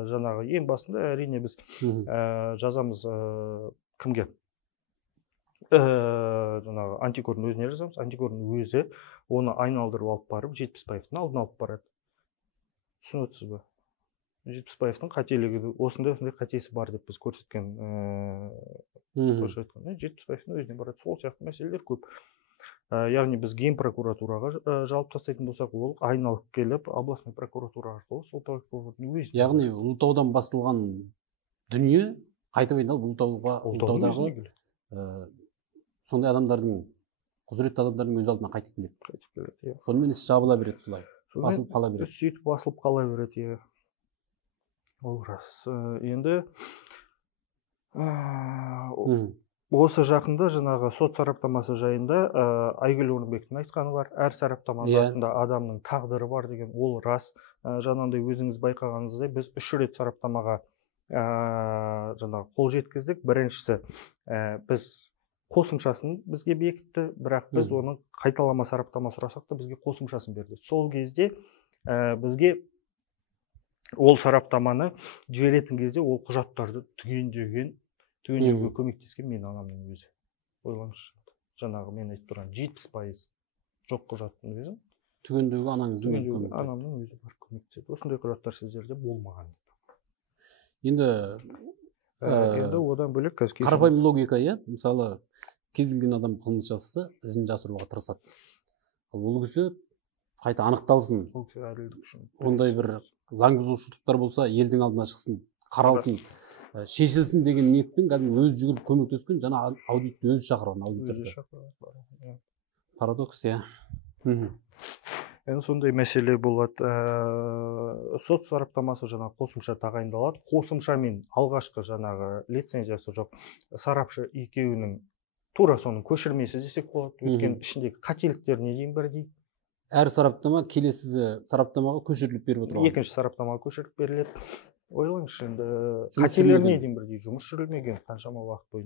жаңағы ең басында әрине біз жазамыз кімге? Жаңағы Антикордың өзіне жазамыз. Антикордың өзі оны айналдырып алып барып, Жетпісбаевтың алдын алып барады. Түсініп отырсыз ба? Жетпісбаевтың қателігі, осындай қатесі бар деп біз көрсеткен. Жетпісбаевтың өзіне барады. Сол сияқты мәселелер көп. Яғни біз ген прокуратураға жалып тастайтын болсақ, ол айналып келіп, областной прокуратура арқылы сол прокуратураның өзіне. Яғни Ұлытаудан басталған дүние қайтып айналып Ұлытаудағы сондай адамдардың, құзыретті адамдардың өз алдына қайтып келеді. Сонымен іс жабыла береді солай. Басылып қала береді. Сөйтіп басылып қала береді. Ол рас. Енді осы жақында жаңағы сот сараптамасы жайында Айгүл Орынбектің айтқаны бар. Әр сараптаманың артында адамның тағдыры бар деген, ол рас. Жаңағындай өзіңіз байқағаныңыздай біз 3 рет сараптамаға жаңағы қол жеткіздік. Біріншісі біз қосымшасын бізге бекітті, бірақ біз оның қайталама сараптама сұрасақ та бізге қосымшасын берді. Сол кезде бізге ол сараптаманы жіберетін кезде ол құжаттарды түгендеуге көмектескен мен анамның өзі. Ойлаңызшы, жаңағы мен айтып тұрған 70% жоқ құжаттың өзі. Түгендеуге анамның өзі бар көмектеседі. Осындай құжаттар сіздерде болмаған. Енді одан бөлек қарапайым логика, иә, мысалы кез келген адам қылмыс жасаса, ізін жасыруға тырысады. Ол кісі қайта анықталсын. Ондай бір заң бұзушылықтар болса, елдің алдына шықсын, қаралсын, шешілсін деген ниетпен өзі жүгіріп көмектескен, жаңа аудитті өзі шақырған аудиторды. Парадокс, иә. Енді сондай мәселе болады. Сот сараптамасы жаңағы қосымша тағайындалады. Қосымшамен алғашқы жаңағы лицензиясы жоқ сарапшы екеуінің тура соның көшірмесі десек болады. Өйткені ішіндегі қателіктеріне дейін бірдей. Әр сараптама келесі сараптамаға көшіріліп беріп отырған. Екінші сараптамаға көшіріп беріледі. Ойлаңызшы, енді қателеріне дейін бірдей жұмыс жүрілмеген, қаншама уақыт бойы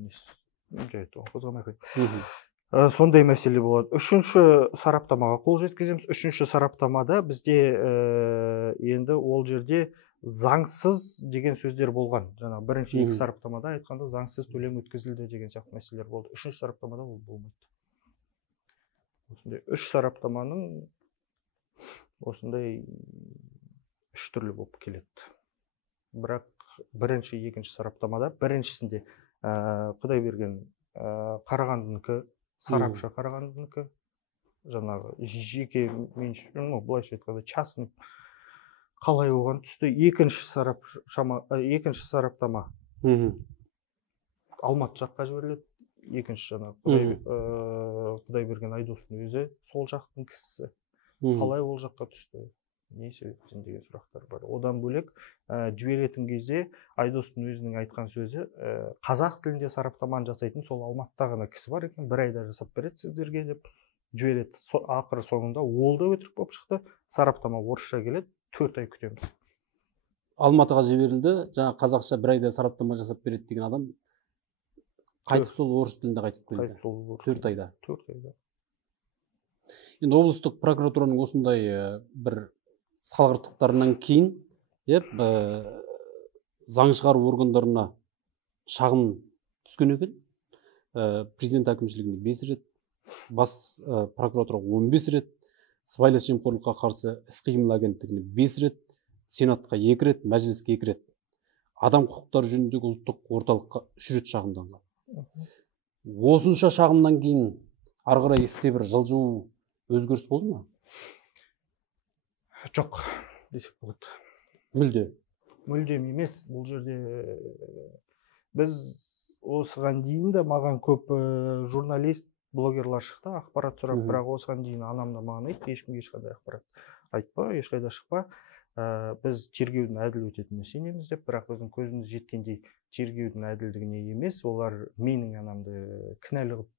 қозғамай қойды. Сондай мәселе болады. Үшінші сараптамаға қол жеткіземіз. Үшінші сараптамада бізде енді ол жерде заңсыз деген сөздер болған. Жаңа бірінші екі сараптамада айтқанда заңсыз төлем өткізілді деген сияқты мәселелер болды. Үшінші сараптамада ол болмайды. Осындай үш сараптаманың осындай үш түрлі болып келеді. Бірақ бірінші, екінші сараптамада біріншісінде Құдайберген Қарағандынікі, сарапшы Қарағандынікі, жаңағы жеке меншік, былайша айтқанда частный қалай оған түсті. Екінші сараптама Алматы жаққа жіберіледі. екінші жаңағы Құдайберген Айдостың өзі сол жақтың кісісі. Қалай ол жаққа түсті, не себептен деген сұрақтар бар. Одан бөлек жіберетін кезде Айдостың өзінің айтқан сөзі, қазақ тілінде сараптаманы жасайтын сол Алматыда ғана кісі бар екен, 1 айда жасап береді сіздерге деп жібереді. Ақыры соңында ол да өтірік болып шықты, сараптама орысша келеді, 4 ай күтеміз. Алматыға жіберілді, жаңа қазақша 1 айда сараптама жасап береді деген адам қайтып сол орыс тілінде қайтып келді. 4 айда. 4 айда. Енді облыстық прокуратураның осындай бір салғырттықтарынан кейін заң шығару органдарына шағым түскен екен. Президент әкімшілігіне 5 рет, бас прокуратураға 15 рет, сыбайлас жемқорлыққа қарсы іс-қимыл агенттігіне 5 рет, сенатқа 2 рет, мәжіліске 2 рет, адам құқықтары жөніндегі ұлттық орталыққа 3 рет шағымданған. Осынша шағымнан кейін ары қарай істе бір жылжу өзгеріс болды ма? Жоқ, десек болады. Мүлде. Мүлдем емес. Бұл жерде біз осыған дейін де маған көп журналист, блогерлар шықты, ақпарат сұрап, бірақ осыған дейін анам да маған айтты, ешкімге ешқандай ақпарат айтпа, ешқайда шықпа. Біз тергеудің әділ өтетініне сенеміз деп, бірақ біздің көзіміз жеткендей тергеудің әділдігіне емес, олар менің анамды кінәлі қылып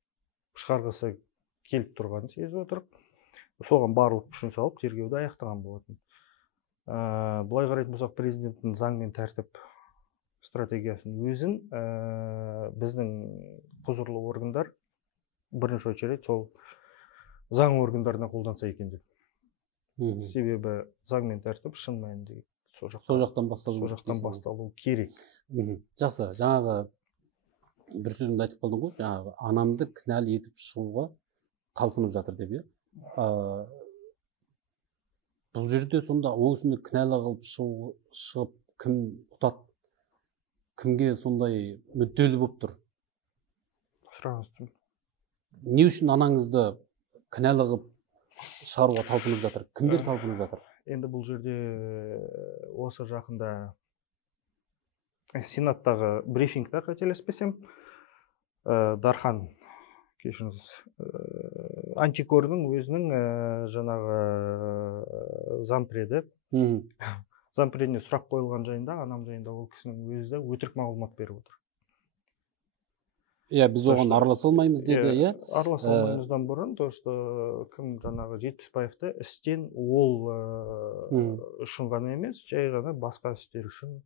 шығарғысы келіп тұрғанын сезіп отырып, соған барлық күшін салып тергеуді аяқтаған болатын. Бұлай қарайтын болсақ, президенттің заң мен тәртіп стратегиясын өзін біздің құзырлы органдар бірінші очередь сол заң органдарына қолданса екен деп. Себебі заң мен тәртіп шын мәнінде сол жақтан басталу керек. Жақсы, жаңағы бір сөзімді айтып қалдың ғой, жаңағы анамды кінәлі етіп шығуға талпынып жатыр деп, бұл жерде сонда ол кісіні кінәлі қылып шығып кім ұтады? Кімге сондай мүдделі болып тұр? Сұрағыңыз түсін. Не үшін анаңызды кінәлі қылып шығаруға талпынып жатыр? Кімдер талпынып жатыр? Енді бұл жерде осы жақында сенаттағы брифингта қателеспесем, Дархан, кешіріңіз, антикордың өзінің жаңағы зампреді, зампредіне сұрақ қойылған жайында, анам жайында ол кісінің өзі де өтірік мағлұмат беріп отыр. Біз оған араласа алмаймыз деді, Араласа алмаймыздан бұрын, то, что кім жаңағы Жетпісбаевты істен ол үшін ғана емес, жай ғана басқа істер үшін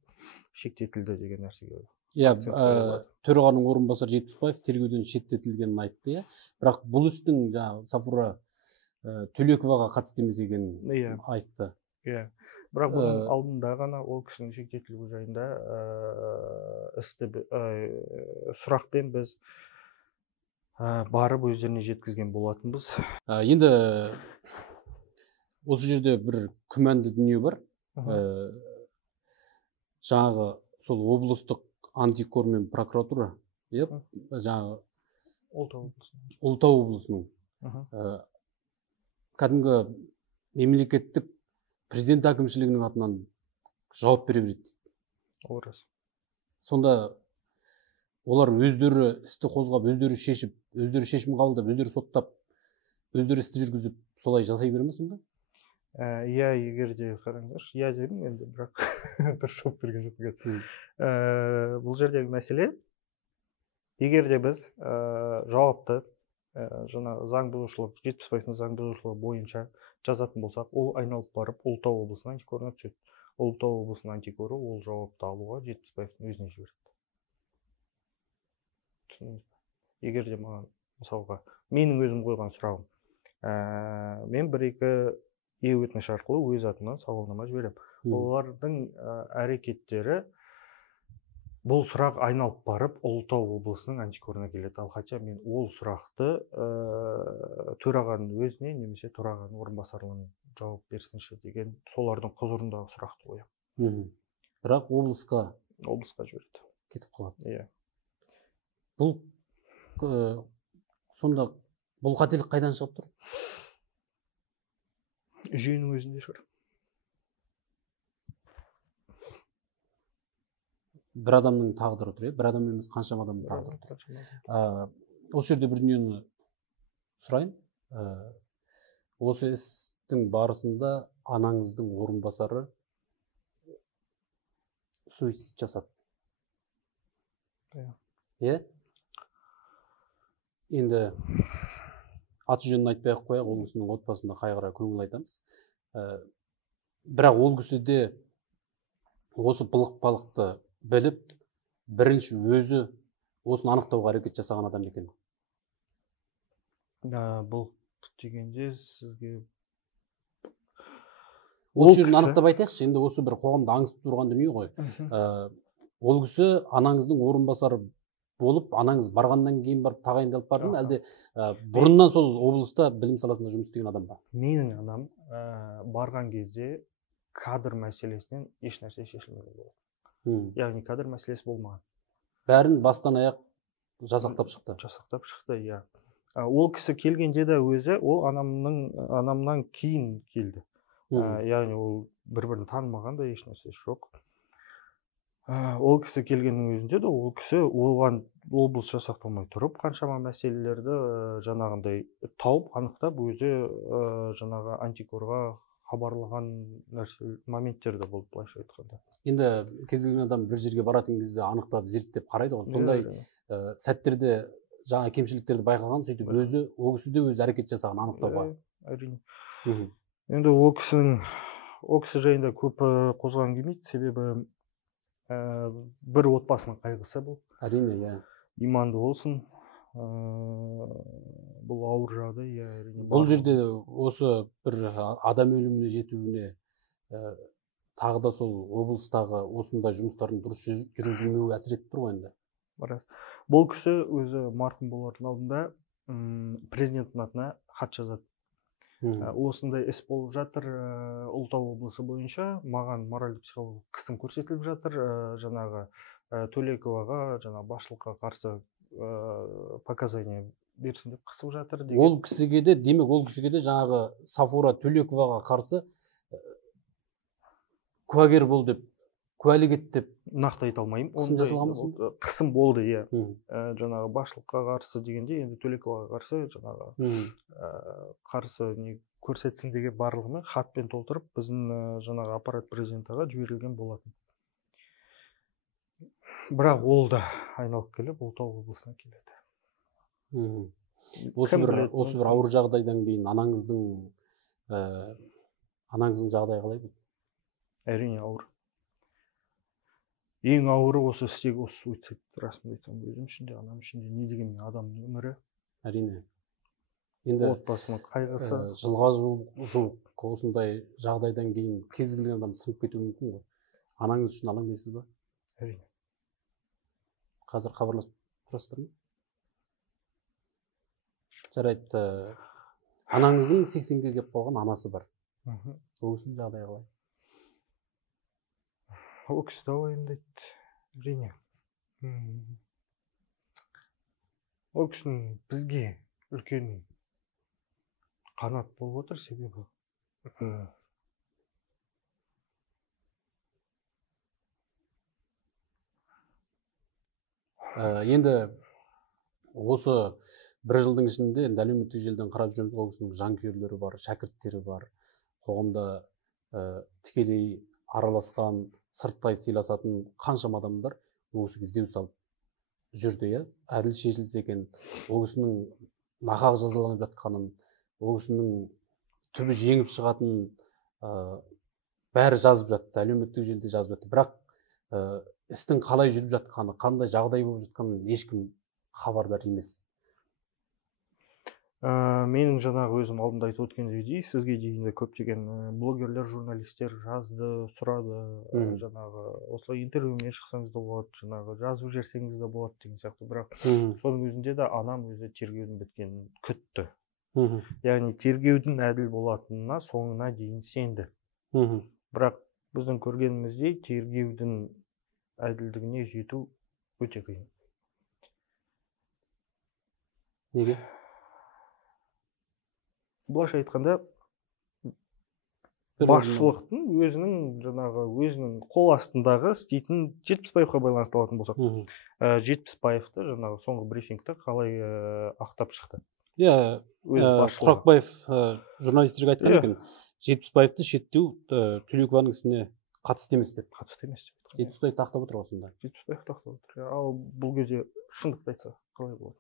шектетілді деген нәрсеге. Төрағаның орынбасары Жетпісбаев тергеуден шеттетілгенін айтты, бірақ бұл істің Сафура Төлековаға қатысты емес екенін айтты. Бірақ бұның алдында ғана ол кісінің шектетілуі жайында сұрақпен біз барып өздеріне жеткізген болатынбыз. Енді осы жерде бір күмәнді дүние бар. Жаңағы сол облыстық антикор мен прокуратура, жаңағы Ұлытау облысының кәдімгі мемлекеттік президент әкімшілігінің атынан жауап бере береді. Ол рас. Сонда олар өздері істі қозғап, өздері шешіп, өздері шешім қабылдап, өздері соттап, өздері істі жүргізіп, солай жасай бере ме сонда? Егер де қараңыздаршы, дедім енді, бірақ дұрыс жауап берген жоқ. Бұл жердегі мәселе, егер де біз жауапты заң бұзушылық, Жетпісбаевтың заң бұзушылығы бойынша жазатын болсақ, ол айналып барып Ұлытау облысының антикорына түседі. Ұлытау облысының антикоры ол жауапты алуға Жетпісбаевтың өзіне жібереді. Түсіндіңіз бе? Егер де маған, мысалға, менің өзім қойған сұрағым, мен 1-2 өтініш арқылы өз атымнан сауалнама жіберемін. Олардың әрекеттері бұл сұрақ айналып барып Ұлытау облысының антикорына келеді. Ал хотя мен ол сұрақты төрағаның өзіне немесе төрағаның орынбасарына жауап берсінші деген солардың құзырындағы сұрақты қоямын. Бірақ облысқа жібереді. Кетіп қалады. Бұл сонда бұл қателік қайдан шығып тұр? Жүйенің өзінде шығар. Бір адамның тағдыры тұр, бір адам емес қаншама адамның тағдыры тұр. осы жерде бір дүниені сұрайын. Осы істің барысында анаңыздың орынбасары суицид жасады. Иә? Енді аты жөнін айтпай ақ қояйық, ол кісінің отбасында қайғыра көңіл айтамыз. Бірақ ол кісі де осы былық-балықты біліп, бірінші өзі осыны анықтауға әрекет жасаған адам екен. Бұл дегенде сізге осы жерін анықтап айтайықшы. Енді осы бір қоғамда аңысып тұрған дүние ғой. Ол кісі анаңыздың орынбасары болып, анаңыз барғаннан кейін барып тағайындалып барды ма, әлде бұрыннан сол облыста білім саласында жұмыс істеген адам ба? Менің анам барған кезде кадр мәселесінен еш нәрсе шешілмеген болды. Яғни кадр мәселесі болмаған. Бәрін бастан аяқ жасақтап шықты. Жасақтап шықты, иә. Ол кісі келгенде де өзі, ол анамнан кейін келді. Яғни ол бір-бірін танымаған да еш нәрсесі жоқ. Ол кісі келгеннің өзінде де ол кісі оған облыс жасақталмай тұрып, қаншама мәселелерді жаңағындай тауып, анықтап, өзі жаңағы антикорға хабарлаған моменттер де болды, былайша айтқанда. Енді кез келген адам бір жерге баратын кезде анықтап, зерттеп қарайды ғой. Сондай сәттерде жаңа кемшіліктерді байқаған, сөйтіп өзі, ол кісі де өзі әрекет жасаған анықтауға. Әрине. Енді ол кісі жайында көп қозғаған келмейді, себебі бір отбасының қайғысы бұл. Әрине, иә. Иманды болсын. Бұл ауыр жағдай, иә, әрине. Бұл жерде осы бір адам өліміне жетуіне тағы да сол облыстағы осындай жұмыстардың дұрыс жүргізілмеуі әсер етіп тұр ғой енді. Рас. Бұл кісі өзі марқұм болардың алдында президенттің атына хат жазады. Осындай іс болып жатыр, Ұлытау облысы бойынша маған моральдық психологиялық қысым көрсетіліп жатыр, жаңағы Төлековаға, жаңағы басшылыққа қарсы показания берсін деп қысып жатыр деген. Ол кісіге де, демек ол кісіге де жаңағы Сафура Төлековаға қарсы куәгер бол деп, куәлік ет деп нақты айта алмаймын. Қысым жасалған ба? Қысым болды, иә. Жаңағы басшылыққа қарсы дегенде, енді Төлековаға қарсы жаңағы қарсы не көрсетсін деген барлығымен хатпен толтырып, біздің жаңағы аппарат президентіға жіберілген болатын. Бірақ ол да айналып келіп, Ұлытау облысына келеді. Осы бір ауыр жағдайдан кейін анаңыздың жағдайы қалай болды? Әрине ауыр. Ең ауыры осы істегі осы суицид, расында айтсам, өзім үшін де, анам үшін де, не дегенмен адамның өмірі. Әрине. Енді отбасының қайғысы. Жылға жуық осындай жағдайдан кейін кез келген адам сынып кетуі мүмкін ғой. Анаңыз үшін алаңдайсыз ба? Әрине. Қазір хабарласып тұрасыздар ма? Жарайды. Анаңыздың 80-ге келіп қалған анасы бар. Ол кісінің жағдайы қалай? Ол кісі де уайымдайды, әрине. Ол кісінің бізге үлкен қанат болып отыр, себебі енді осы бір жылдың ішінде әлеуметтік желіден қарап жүреміз, ол кісінің жанкүйерлері бар, шәкірттері бар, қоғамда тікелей араласқан, сырттай сыйласатын қаншама адамдар ол кісіге іздеу салып жүрді, иә. Әділ шешілсе екен, ол кісінің нақақ жазаланып жатқанын, ол кісінің түбі жеңіп шығатынын бәрі жазып жатты, әлеуметтік желіде жазып жатты. Бірақ істің қалай жүріп жатқаны, қандай жағдай болып жатқанын ешкім хабардар емес. Менің жаңағы өзім алдында айтып өткендей, сізге дейін көптеген блогерлер, журналистер жазды, сұрады, жаңағы осылай интервьюмен шықсаңыз да болады, жаңағы жазып жіберсеңіз де болады деген сияқты. Бірақ соның өзінде де анам өзі тергеудің біткенін күтті. Яғни тергеудің әділ болатынына соңына дейін сенді. Бірақ біздің көргеніміздей тергеудің әділдігіне жету өте қиын. Неге? Былайша айтқанда, басшылықтың өзінің қол астындағы істейтін Жетпісбаевқа байланысты алатын болсақ, Жетпісбаевты жаңағы соңғы брифингте қалай ақтап шықты. Иә, Құрақбаев журналистерге айтқан екен, Жетпісбаевты шеттеу Түлекованың ісіне қатысты емес деп. Жетпісбаев тақтап отыр осында. Жетпісбаев тақтап отыр. Ал бұл кезде шындықты айтса қалай болады?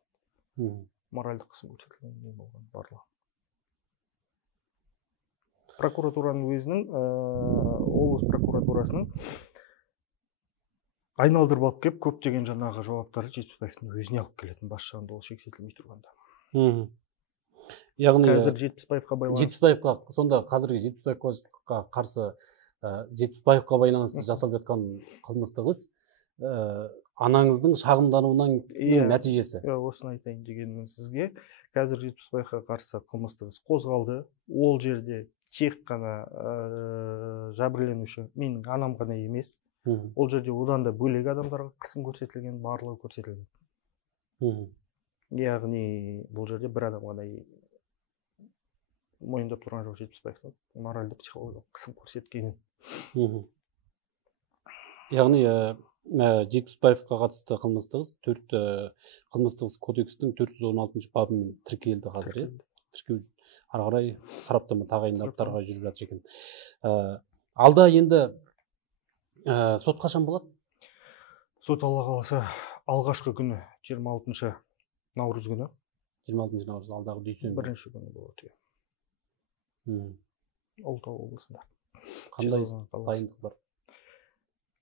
Моральдық қысым көрсетілген не болған барлығы. Прокуратураның өзінің, облыс прокуратурасының айналдырып алып келіп, көптеген жаңағы жауаптарды Жетпісбаевтың өзіне алып келетін бас жағында ол шектетілмей тұрғанда. Яғни қазір Жетпісбаевқа сонда қазіргі Жетпісбаевқа қарсы Жетпісбаевқа байланысты жасап жатқан қылмыстық іс анаңыздың шағымдануынан нәтижесі. Осыны айтайын дегенім сізге. Қазір Жетпісбаевқа қарсы қылмыстық іс қозғалды. Ол жерде тек қана жәбірленуші менің анам ғана емес. Ол жерде одан да бөлек адамдарға қысым көрсетілген, барлығы көрсетілген. Яғни бұл жерде бір адам ғана мойындап тұрған жоқ Жетпісбаевтың моральды психологиялық қысым көрсеткенін. Яғни Жетпісбаевқа қатысты қылмыстық іс қылмыстық іс кодекстің 416 бабымен тіркелді қазір. Тіркеу ары қарай сараптама тағайындаулар жүріп жатыр екен. Алда енді сот қашан болады? Сот Алла қаласа алғашқы күні 26 наурыз күні. 26 наурыз алдағы дүйсенбі. Бірінші күні болады. Ұлытау облысында. Қандай дайындық бар?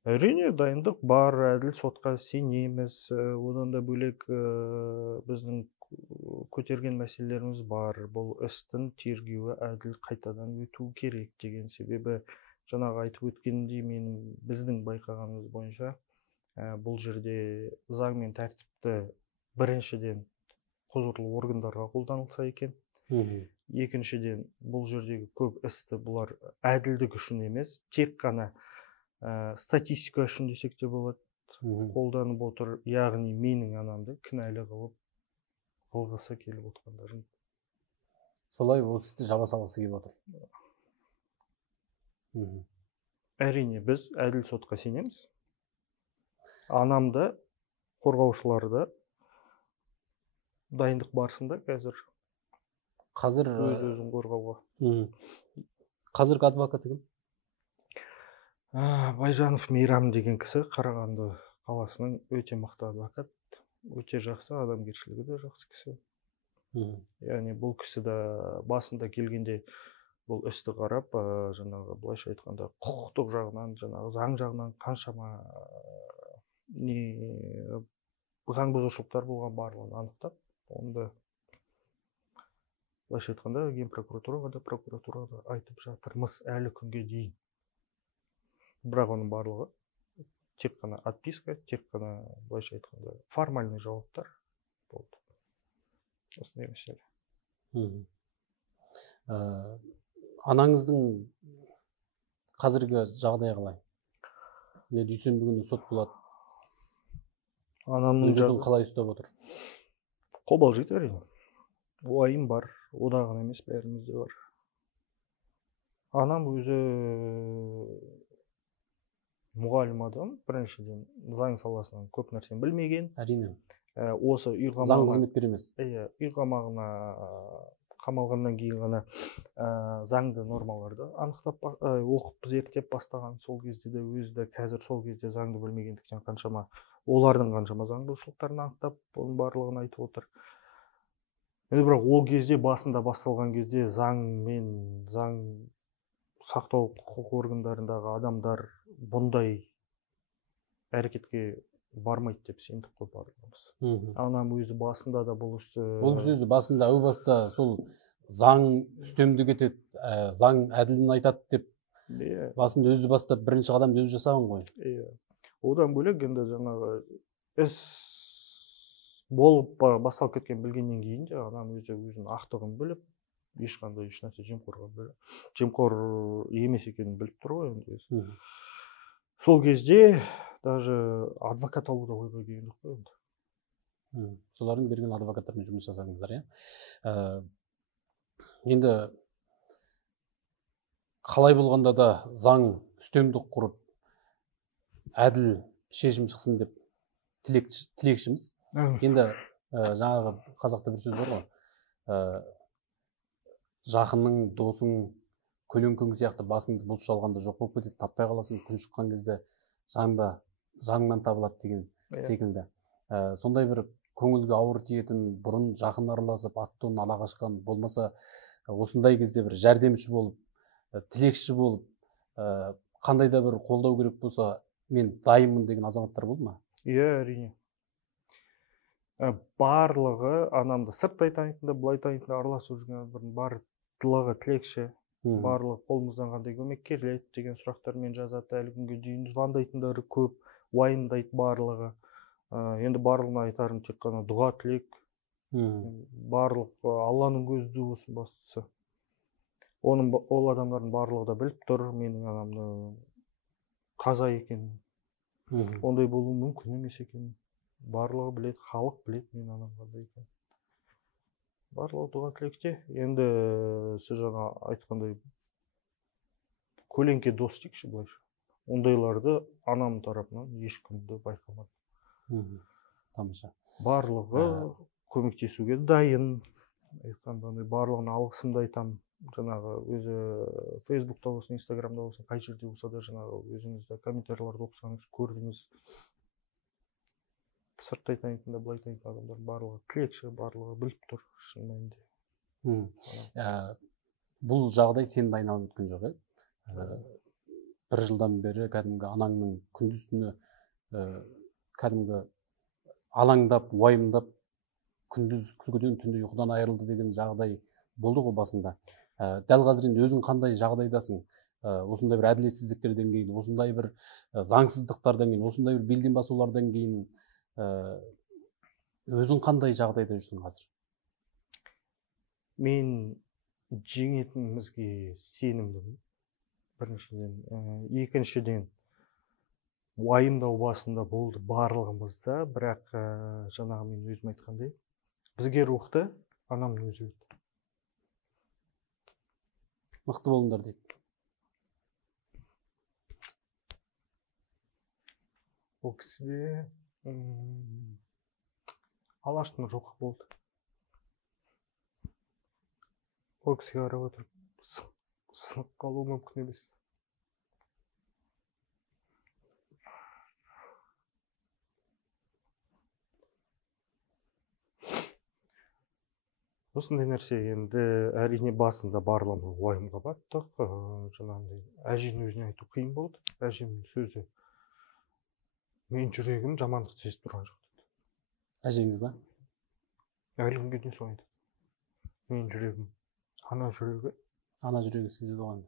Әрине дайындық бар, әділ сотқа сенеміз. Одан да бөлек біздің көтерген мәселелеріміз бар. Бұл істің тергеуі әділ қайтадан өту керек деген себебі жаңағы айтып өткендей біздің байқағанымыз бойынша бұл жерде заң мен тәртіпті біріншіден құзырлы органдарға қолданылса екен. Екіншіден бұл жердегі көп істі бұлар әділдік үшін емес, тек қана статистика үшін десек те болады, қолданып отыр. Яғни менің анамды кінәлі қылып қылғысы келіп отқандарын. Солай осы істі жаба салғысы келіп отыр. Әрине біз әділ сотқа сенеміз. Анамды қорғаушыларды дайындық барысында қазір өзін қорғауға. Қазіргі адвокат кім? Байжанов Мейрам деген кісі Қарағанды қаласының өте мықты адвокат, өте жақсы, адамгершілігі де жақсы кісі. Яғни бұл кісі де басында келгенде бұл істі қарап, жаңағы былайша айтқанда құқықтық жағынан, жаңағы заң жағынан қаншама заң бұзушылықтар болған барлығын анықтап, онда былайша айтқанда Ген прокуратураға да айтып жатырмыз әлі күнге дейін. Бірақ оның барлығы тек қана отписка, тек қана былайша айтқанда формальный жауаптар болды. Осындай мәселе. Анаңыздың қазіргі жағдайы қалай? Дүйсенбі күні сот болады. Анамның өзін қалай ұстап отыр? Қобалжиды әрине. Уайым бар, одағын емес, бәрімізде бар. Анам өзі мұғалім адам, біріншіден заң саласынан көп нәрсені білмеген. Әрине. Осы заң қызметкер емес. Үй қамағына қамалғаннан кейін ғана заңды нормаларды анықтап оқып зерттеп бастаған. Сол кезде де өзі де қазір сол кезде заңды білмегендіктен олардың қаншама заң бұзушылықтарын анықтап, оның барлығын айтып отыр. Бірақ ол кезде басында басталған кезде заң сақтау құқық органдарындағы адамдар бұндай әрекетке бармайды деп сендік қой барлығымыз. Анам өзі басында да бұл өзі басында әу баста сол заң үстемдік етеді, заң әділін айтады деп басында өзі бастап бірінші қадамды өзі жасаған ғой. Одан бөлек енді жаңағы іс болып басталып кеткен білгеннен кейін де анам өзінің ақтығын біліп, ешқандай ешнәрсе жемқор емес екенін біліп тұр ғой енді. Сол кезде даже адвокат алуда ойға келген жоқ қой енді. Солардың берген адвокаттармен жұмыс жасаңыздар, иә. Енді қалай болғанда да заң үстемдік құрып әділ шешім шықсын деп тілекшіміз. Енді жаңағы қазақта бір сөз бар ғой, жақының, досың, көлеңкең сияқты басыңды бұлт шалғанда жоқ болып кетеді, таппай қаласың, күн шыққан кезде жаныңнан табылады деген секілді. Сондай бір көңілге ауыр тиетін, бұрын жақын араласып ат-тонын ала қашқан, болмаса осындай кезде бір жәрдемші болып, тілекші болып, қандай да бір қолдау керек болса мен дайынмын деген азаматтар болды ма? Иә, әрине. Барлығы анамды сырттай танитын да, былай танитын да, араласып жүрген барлығы тілекші, барлығы қолымыздан қандай көмек келеді деген сұрақтармен жазады. Әлі күнге дейін звондайтындары көп, уайымдайды барлығы. Енді барлығына айтарым тек қана дұға тілек. Барлық Алланың көзі болсын бастысы. Ол адамдардың барлығы да біліп тұр менің анамды қаза екенін. Ондай болуы мүмкін емес екенін. Барлығы біледі, халық біледі менің анам қандай екенін. Барлығы дұға тілекте. Енді сіз жаңа айтқандай көлеңке дос дейікші былайша. Ондайларды анам тарапынан ешкімді байқамадым. Тамаша. Барлығы көмектесуге дайын. Айтқанда барлығына алғысымды айтамын. Жаңағы өзі Фейсбукта болсын, Инстаграмда болсын, қай жерде болса да жаңағы өзіңізді комментарийларды оқысаңыз, көрдіңіз. Сырттай танитын да, былай танитын адамдар барлығы тілекші, барлығы біліп тұр шын мәнінде. Бұл жағдай сенің айналып өткен жоқ, бір жылдан бері кәдімгі анаңның күндіз-түні кәдімгі алаңдап, уайымдап, күндіз күлкіден, түнде ұйқыдан айырылды деген жағдай болды ғой басында. Дәл қазір енді өзің қандай жағдайдасың? Осындай бір әділетсіздіктерден кейін, осындай бір заңсыздықтардан кейін, осындай бір белден басулардан кейін өзің қандай жағдайда жүрсің қазір? Мен жеңетінімізге сенімдімін, біріншіден. Екіншіден, уайымдау басында болды барлығымызда, бірақ жаңағы мен өзім айтқандай, бізге рухты анамның өзі берді. Мықты болыңдар дейді. Ол кісіде алаштың рухы болды. Ол кісіге қарап отырып сынып қалу мүмкін емес. Осындай нәрсе енді әрине басында барлығымыз уайымға баттық. Жаңағындай әженің өзіне айту қиын болды. Әжемнің сөзі мен жүрегім жамандық сезіп тұрған жоқ деді. Әжеңіз ба? Әлі күнге дейін солай айтады. Мен жүрегім, ана жүрегі сезеді оған.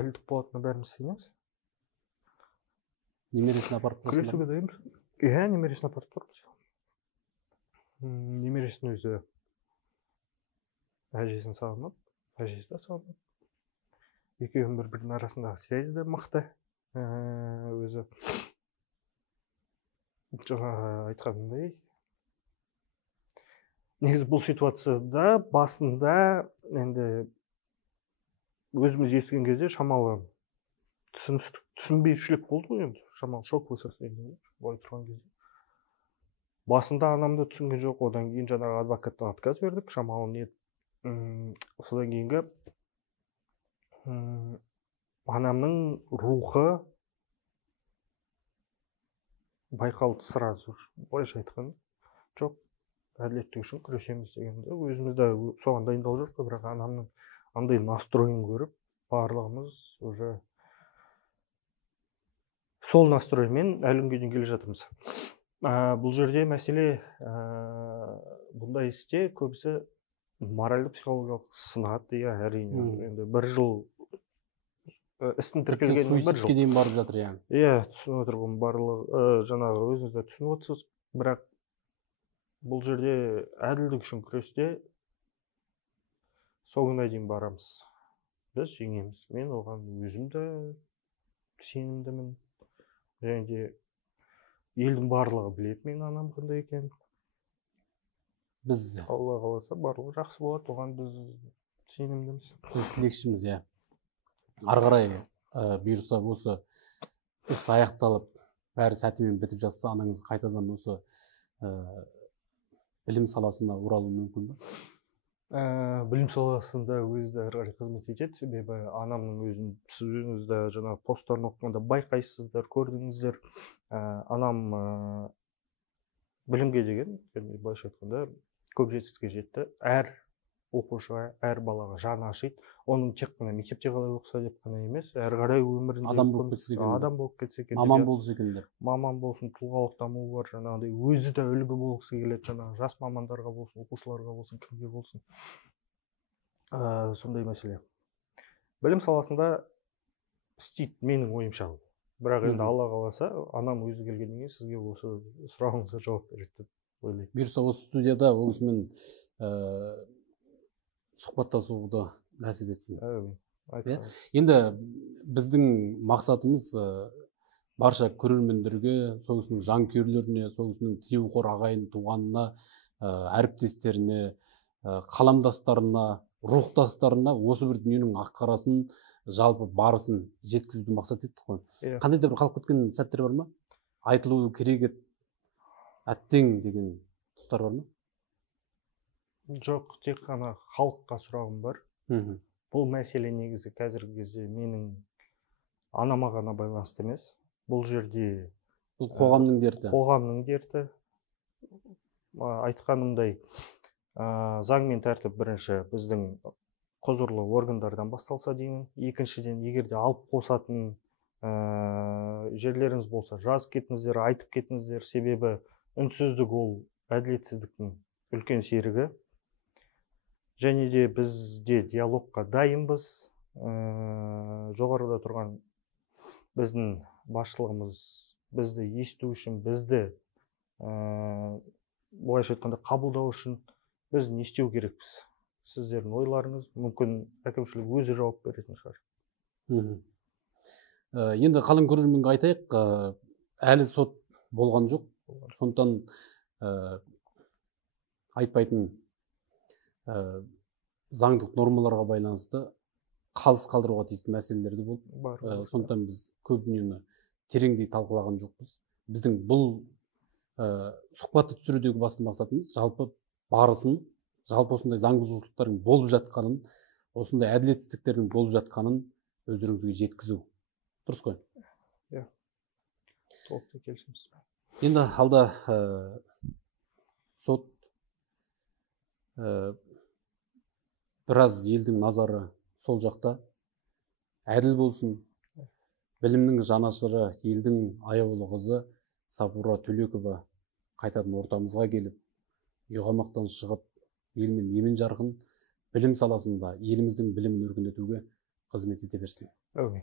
Әлілдік болатынына бәріміз сенеміз. Немересін апарып тұрсың ба? Күресуге дайынбыз. Иә, немересін апарып тұрмыз. Немересін өзі әжесін сағынып, әжесі де сағынып. Екеуінің бір-бірінің арасындағы связь да мықты. Өзі жаңа айтқанымдай, негізі бұл ситуацияда басында енді өзіміз естіген кезде шамалы түсінбеушілік болды ғой енді, шамалы шоковый состояние былай тұрған кезде. Басында анамды түсінген жоқ, одан кейін жаңағы адвокаттан отказ бердік, шамалы не содан кейінгі анамның рухы байқалды сразу. Былайша айтқан жоқ, әділеттік үшін күресеміз дегенде өзіміз де соған дайындалып жүрдік, бірақ анамның андай настройын көріп барлығымыз уже сол настроймен әлі күнге дейін келе жатырмыз. Бұл жерде мәселе бұндай істе көбісі моральды психологиялық сынады, иә, әрине. Енді бір жыл істің тіркелгеніне бір жыл. Суицидке дейін барып жатыр, иә. Иә, түсініп отырмын, барлығы жаңағы өзіңіз де түсініп отырсыз, бірақ бұл жерде әділдік үшін күресте соңына дейін барамыз. Біз жеңеміз. Мен оған өзім де сенімдімін. Және де елдің барлығы біледі менің анам қандай екенін. Біз Алла қаласа барлығы жақсы болады, оған біз сенімдіміз. Біз тілекшіміз, иә. ары қарай бұйырса осы іс аяқталып бәрі сәтімен бітіп жатса, анаңыз қайтадан осы білім саласына оралуы мүмкін бе? Білім саласында өзі де ары қарай қызмет етеді, себебі анамның өзін сіз өзіңіз де жаңағы посттарын оқығанда байқайсыздар, көрдіңіздер. Анам білімге деген, былайша айтқанда, көп жетістікке жетті. Әр оқушыға, әр балаға жаны ашиды. Оның тек қана мектепте қалай оқыса деп қана емес, әрі қарай өмірінде адам болып кетсе екен, маман болса екен деп. Маман болсын, тұлғалық дамуы бар, жаңағыдай өзі де үлгі болғысы келеді, жаңағы жас мамандарға болсын, оқушыларға болсын, кімге болсын. Сондай мәселе. Білім саласында істейді, менің ойымша. Бірақ енді Алла қаласа, анам өзі келгеннен кейін сізге осы сұрағыңызға жауап береді деп ойлаймын. Бұйырса осы студияда ол кісімен сұхбаттасуды нәсіп етсін. Енді біздің мақсатымыз барша көрермендерге, сол кісінің жанкүйерлеріне, сол кісінің тілеуқор ағайын туғанына, әріптестеріне, қаламдастарына, рухтастарына осы бір дүниенің ақ-қарасын, жалпы барысын жеткізуді мақсат еттік қой. Қандай да бір қалып кеткен сәттер бар ма? Айтылуы керек әттең деген тұстар бар ма? Жоқ, тек қана халыққа сұрағым бар. Бұл мәселе негізі қазіргі кезде менің анама ғана байланысты емес. Бұл жерде бұл қоғамның дерті. Қоғамның дерті. Айтқанымдай, заң мен тәртіп бірінші біздің құзырлы органдардан басталса деймін. Екіншіден, егерде алып қосатын жерлеріңіз болса, жазып кетіңіздер, айтып кетіңіздер. Себебі үнсіздік ол әділетсіздіктің үлкен серігі. Және де бізде диалогқа дайынбыз. Жоғарыда тұрған біздің басшылығымыз бізді есту үшін, бізді былайша айтқанда қабылдау үшін біз не істеу керекпіз? Сіздердің ойларыңыз, мүмкін әкімшілік өзі жауап беретін шығар. Енді қалың көрерменге айтайық, әлі сот болған жоқ. Сондықтан айтпайтын заңдық нормаларға байланысты қалыс қалдыруға тиісті мәселелерді болды. Сондықтан біз көп дүниені тереңдей талқылаған жоқпыз. Біздің бұл сұхбатты түсірудегі басты мақсатымыз жалпы барысын, жалпы осындай заң бұзушылықтардың болып жатқанын, осындай әділетсіздіктердің болып жатқанын өздеріңізге жеткізу. Дұрыс қой? Иә. Толықтай келісеміз. Енді алда сот біраз елдің назары сол жақта. Әділ болсын. Білімнің жанашыры, елдің аяулы қызы Сафура Төлекова қайтадан ортамызға келіп, үйғамақтан шығып, елмен емен жарқын білім саласында еліміздің білімін өркендетуге қызмет ете берсін. Әумин.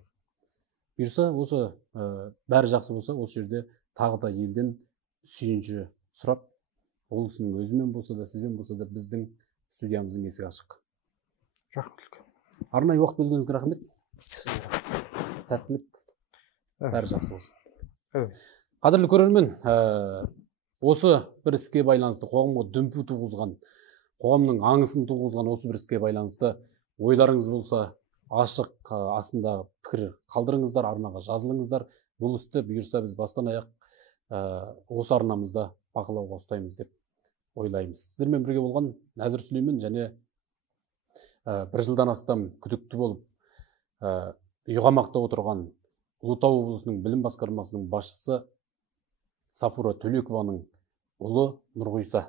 Бұйырса, осы бәрі жақсы болса, осы жерде тағы да елден сүйінші сұрап, ол кісінің өзімен болса да, сізбен болса да біздің студиямыздың есігі ашық. Рахмет. Арнайы уақыт бөлгеніңізге рахмет. Сәттілік. Бәрі жақсы болсын. Қадірлі көрермен, осы бір іске байланысты қоғамға дүмпу туғызған, қоғамның аңысын туғызған осы бір іске байланысты ойларыңыз болса, ашық астында пікір қалдырыңыздар, арнаға жазылыңыздар. Бұл істі бұйырса біз бастан аяқ осы арнамызда бақылауға ұстаймыз деп ойлаймыз. Сіздермен бірге болған Нәзір Сүлеймен және бір жылдан астам күдікті болып үйғамақта отырған Ұлытау облысының білім басқармасының басшысы Сафура Төлекованың ұлы Нұрғиса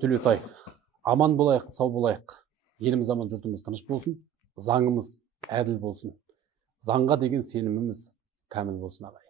Төлеутаев. Аман болайық, сау болайық. Еліміз аман, жұртымыз тыныш болсын. Заңымыз әділ болсын. Заңға деген сеніміміз кәміл болсын ағайын.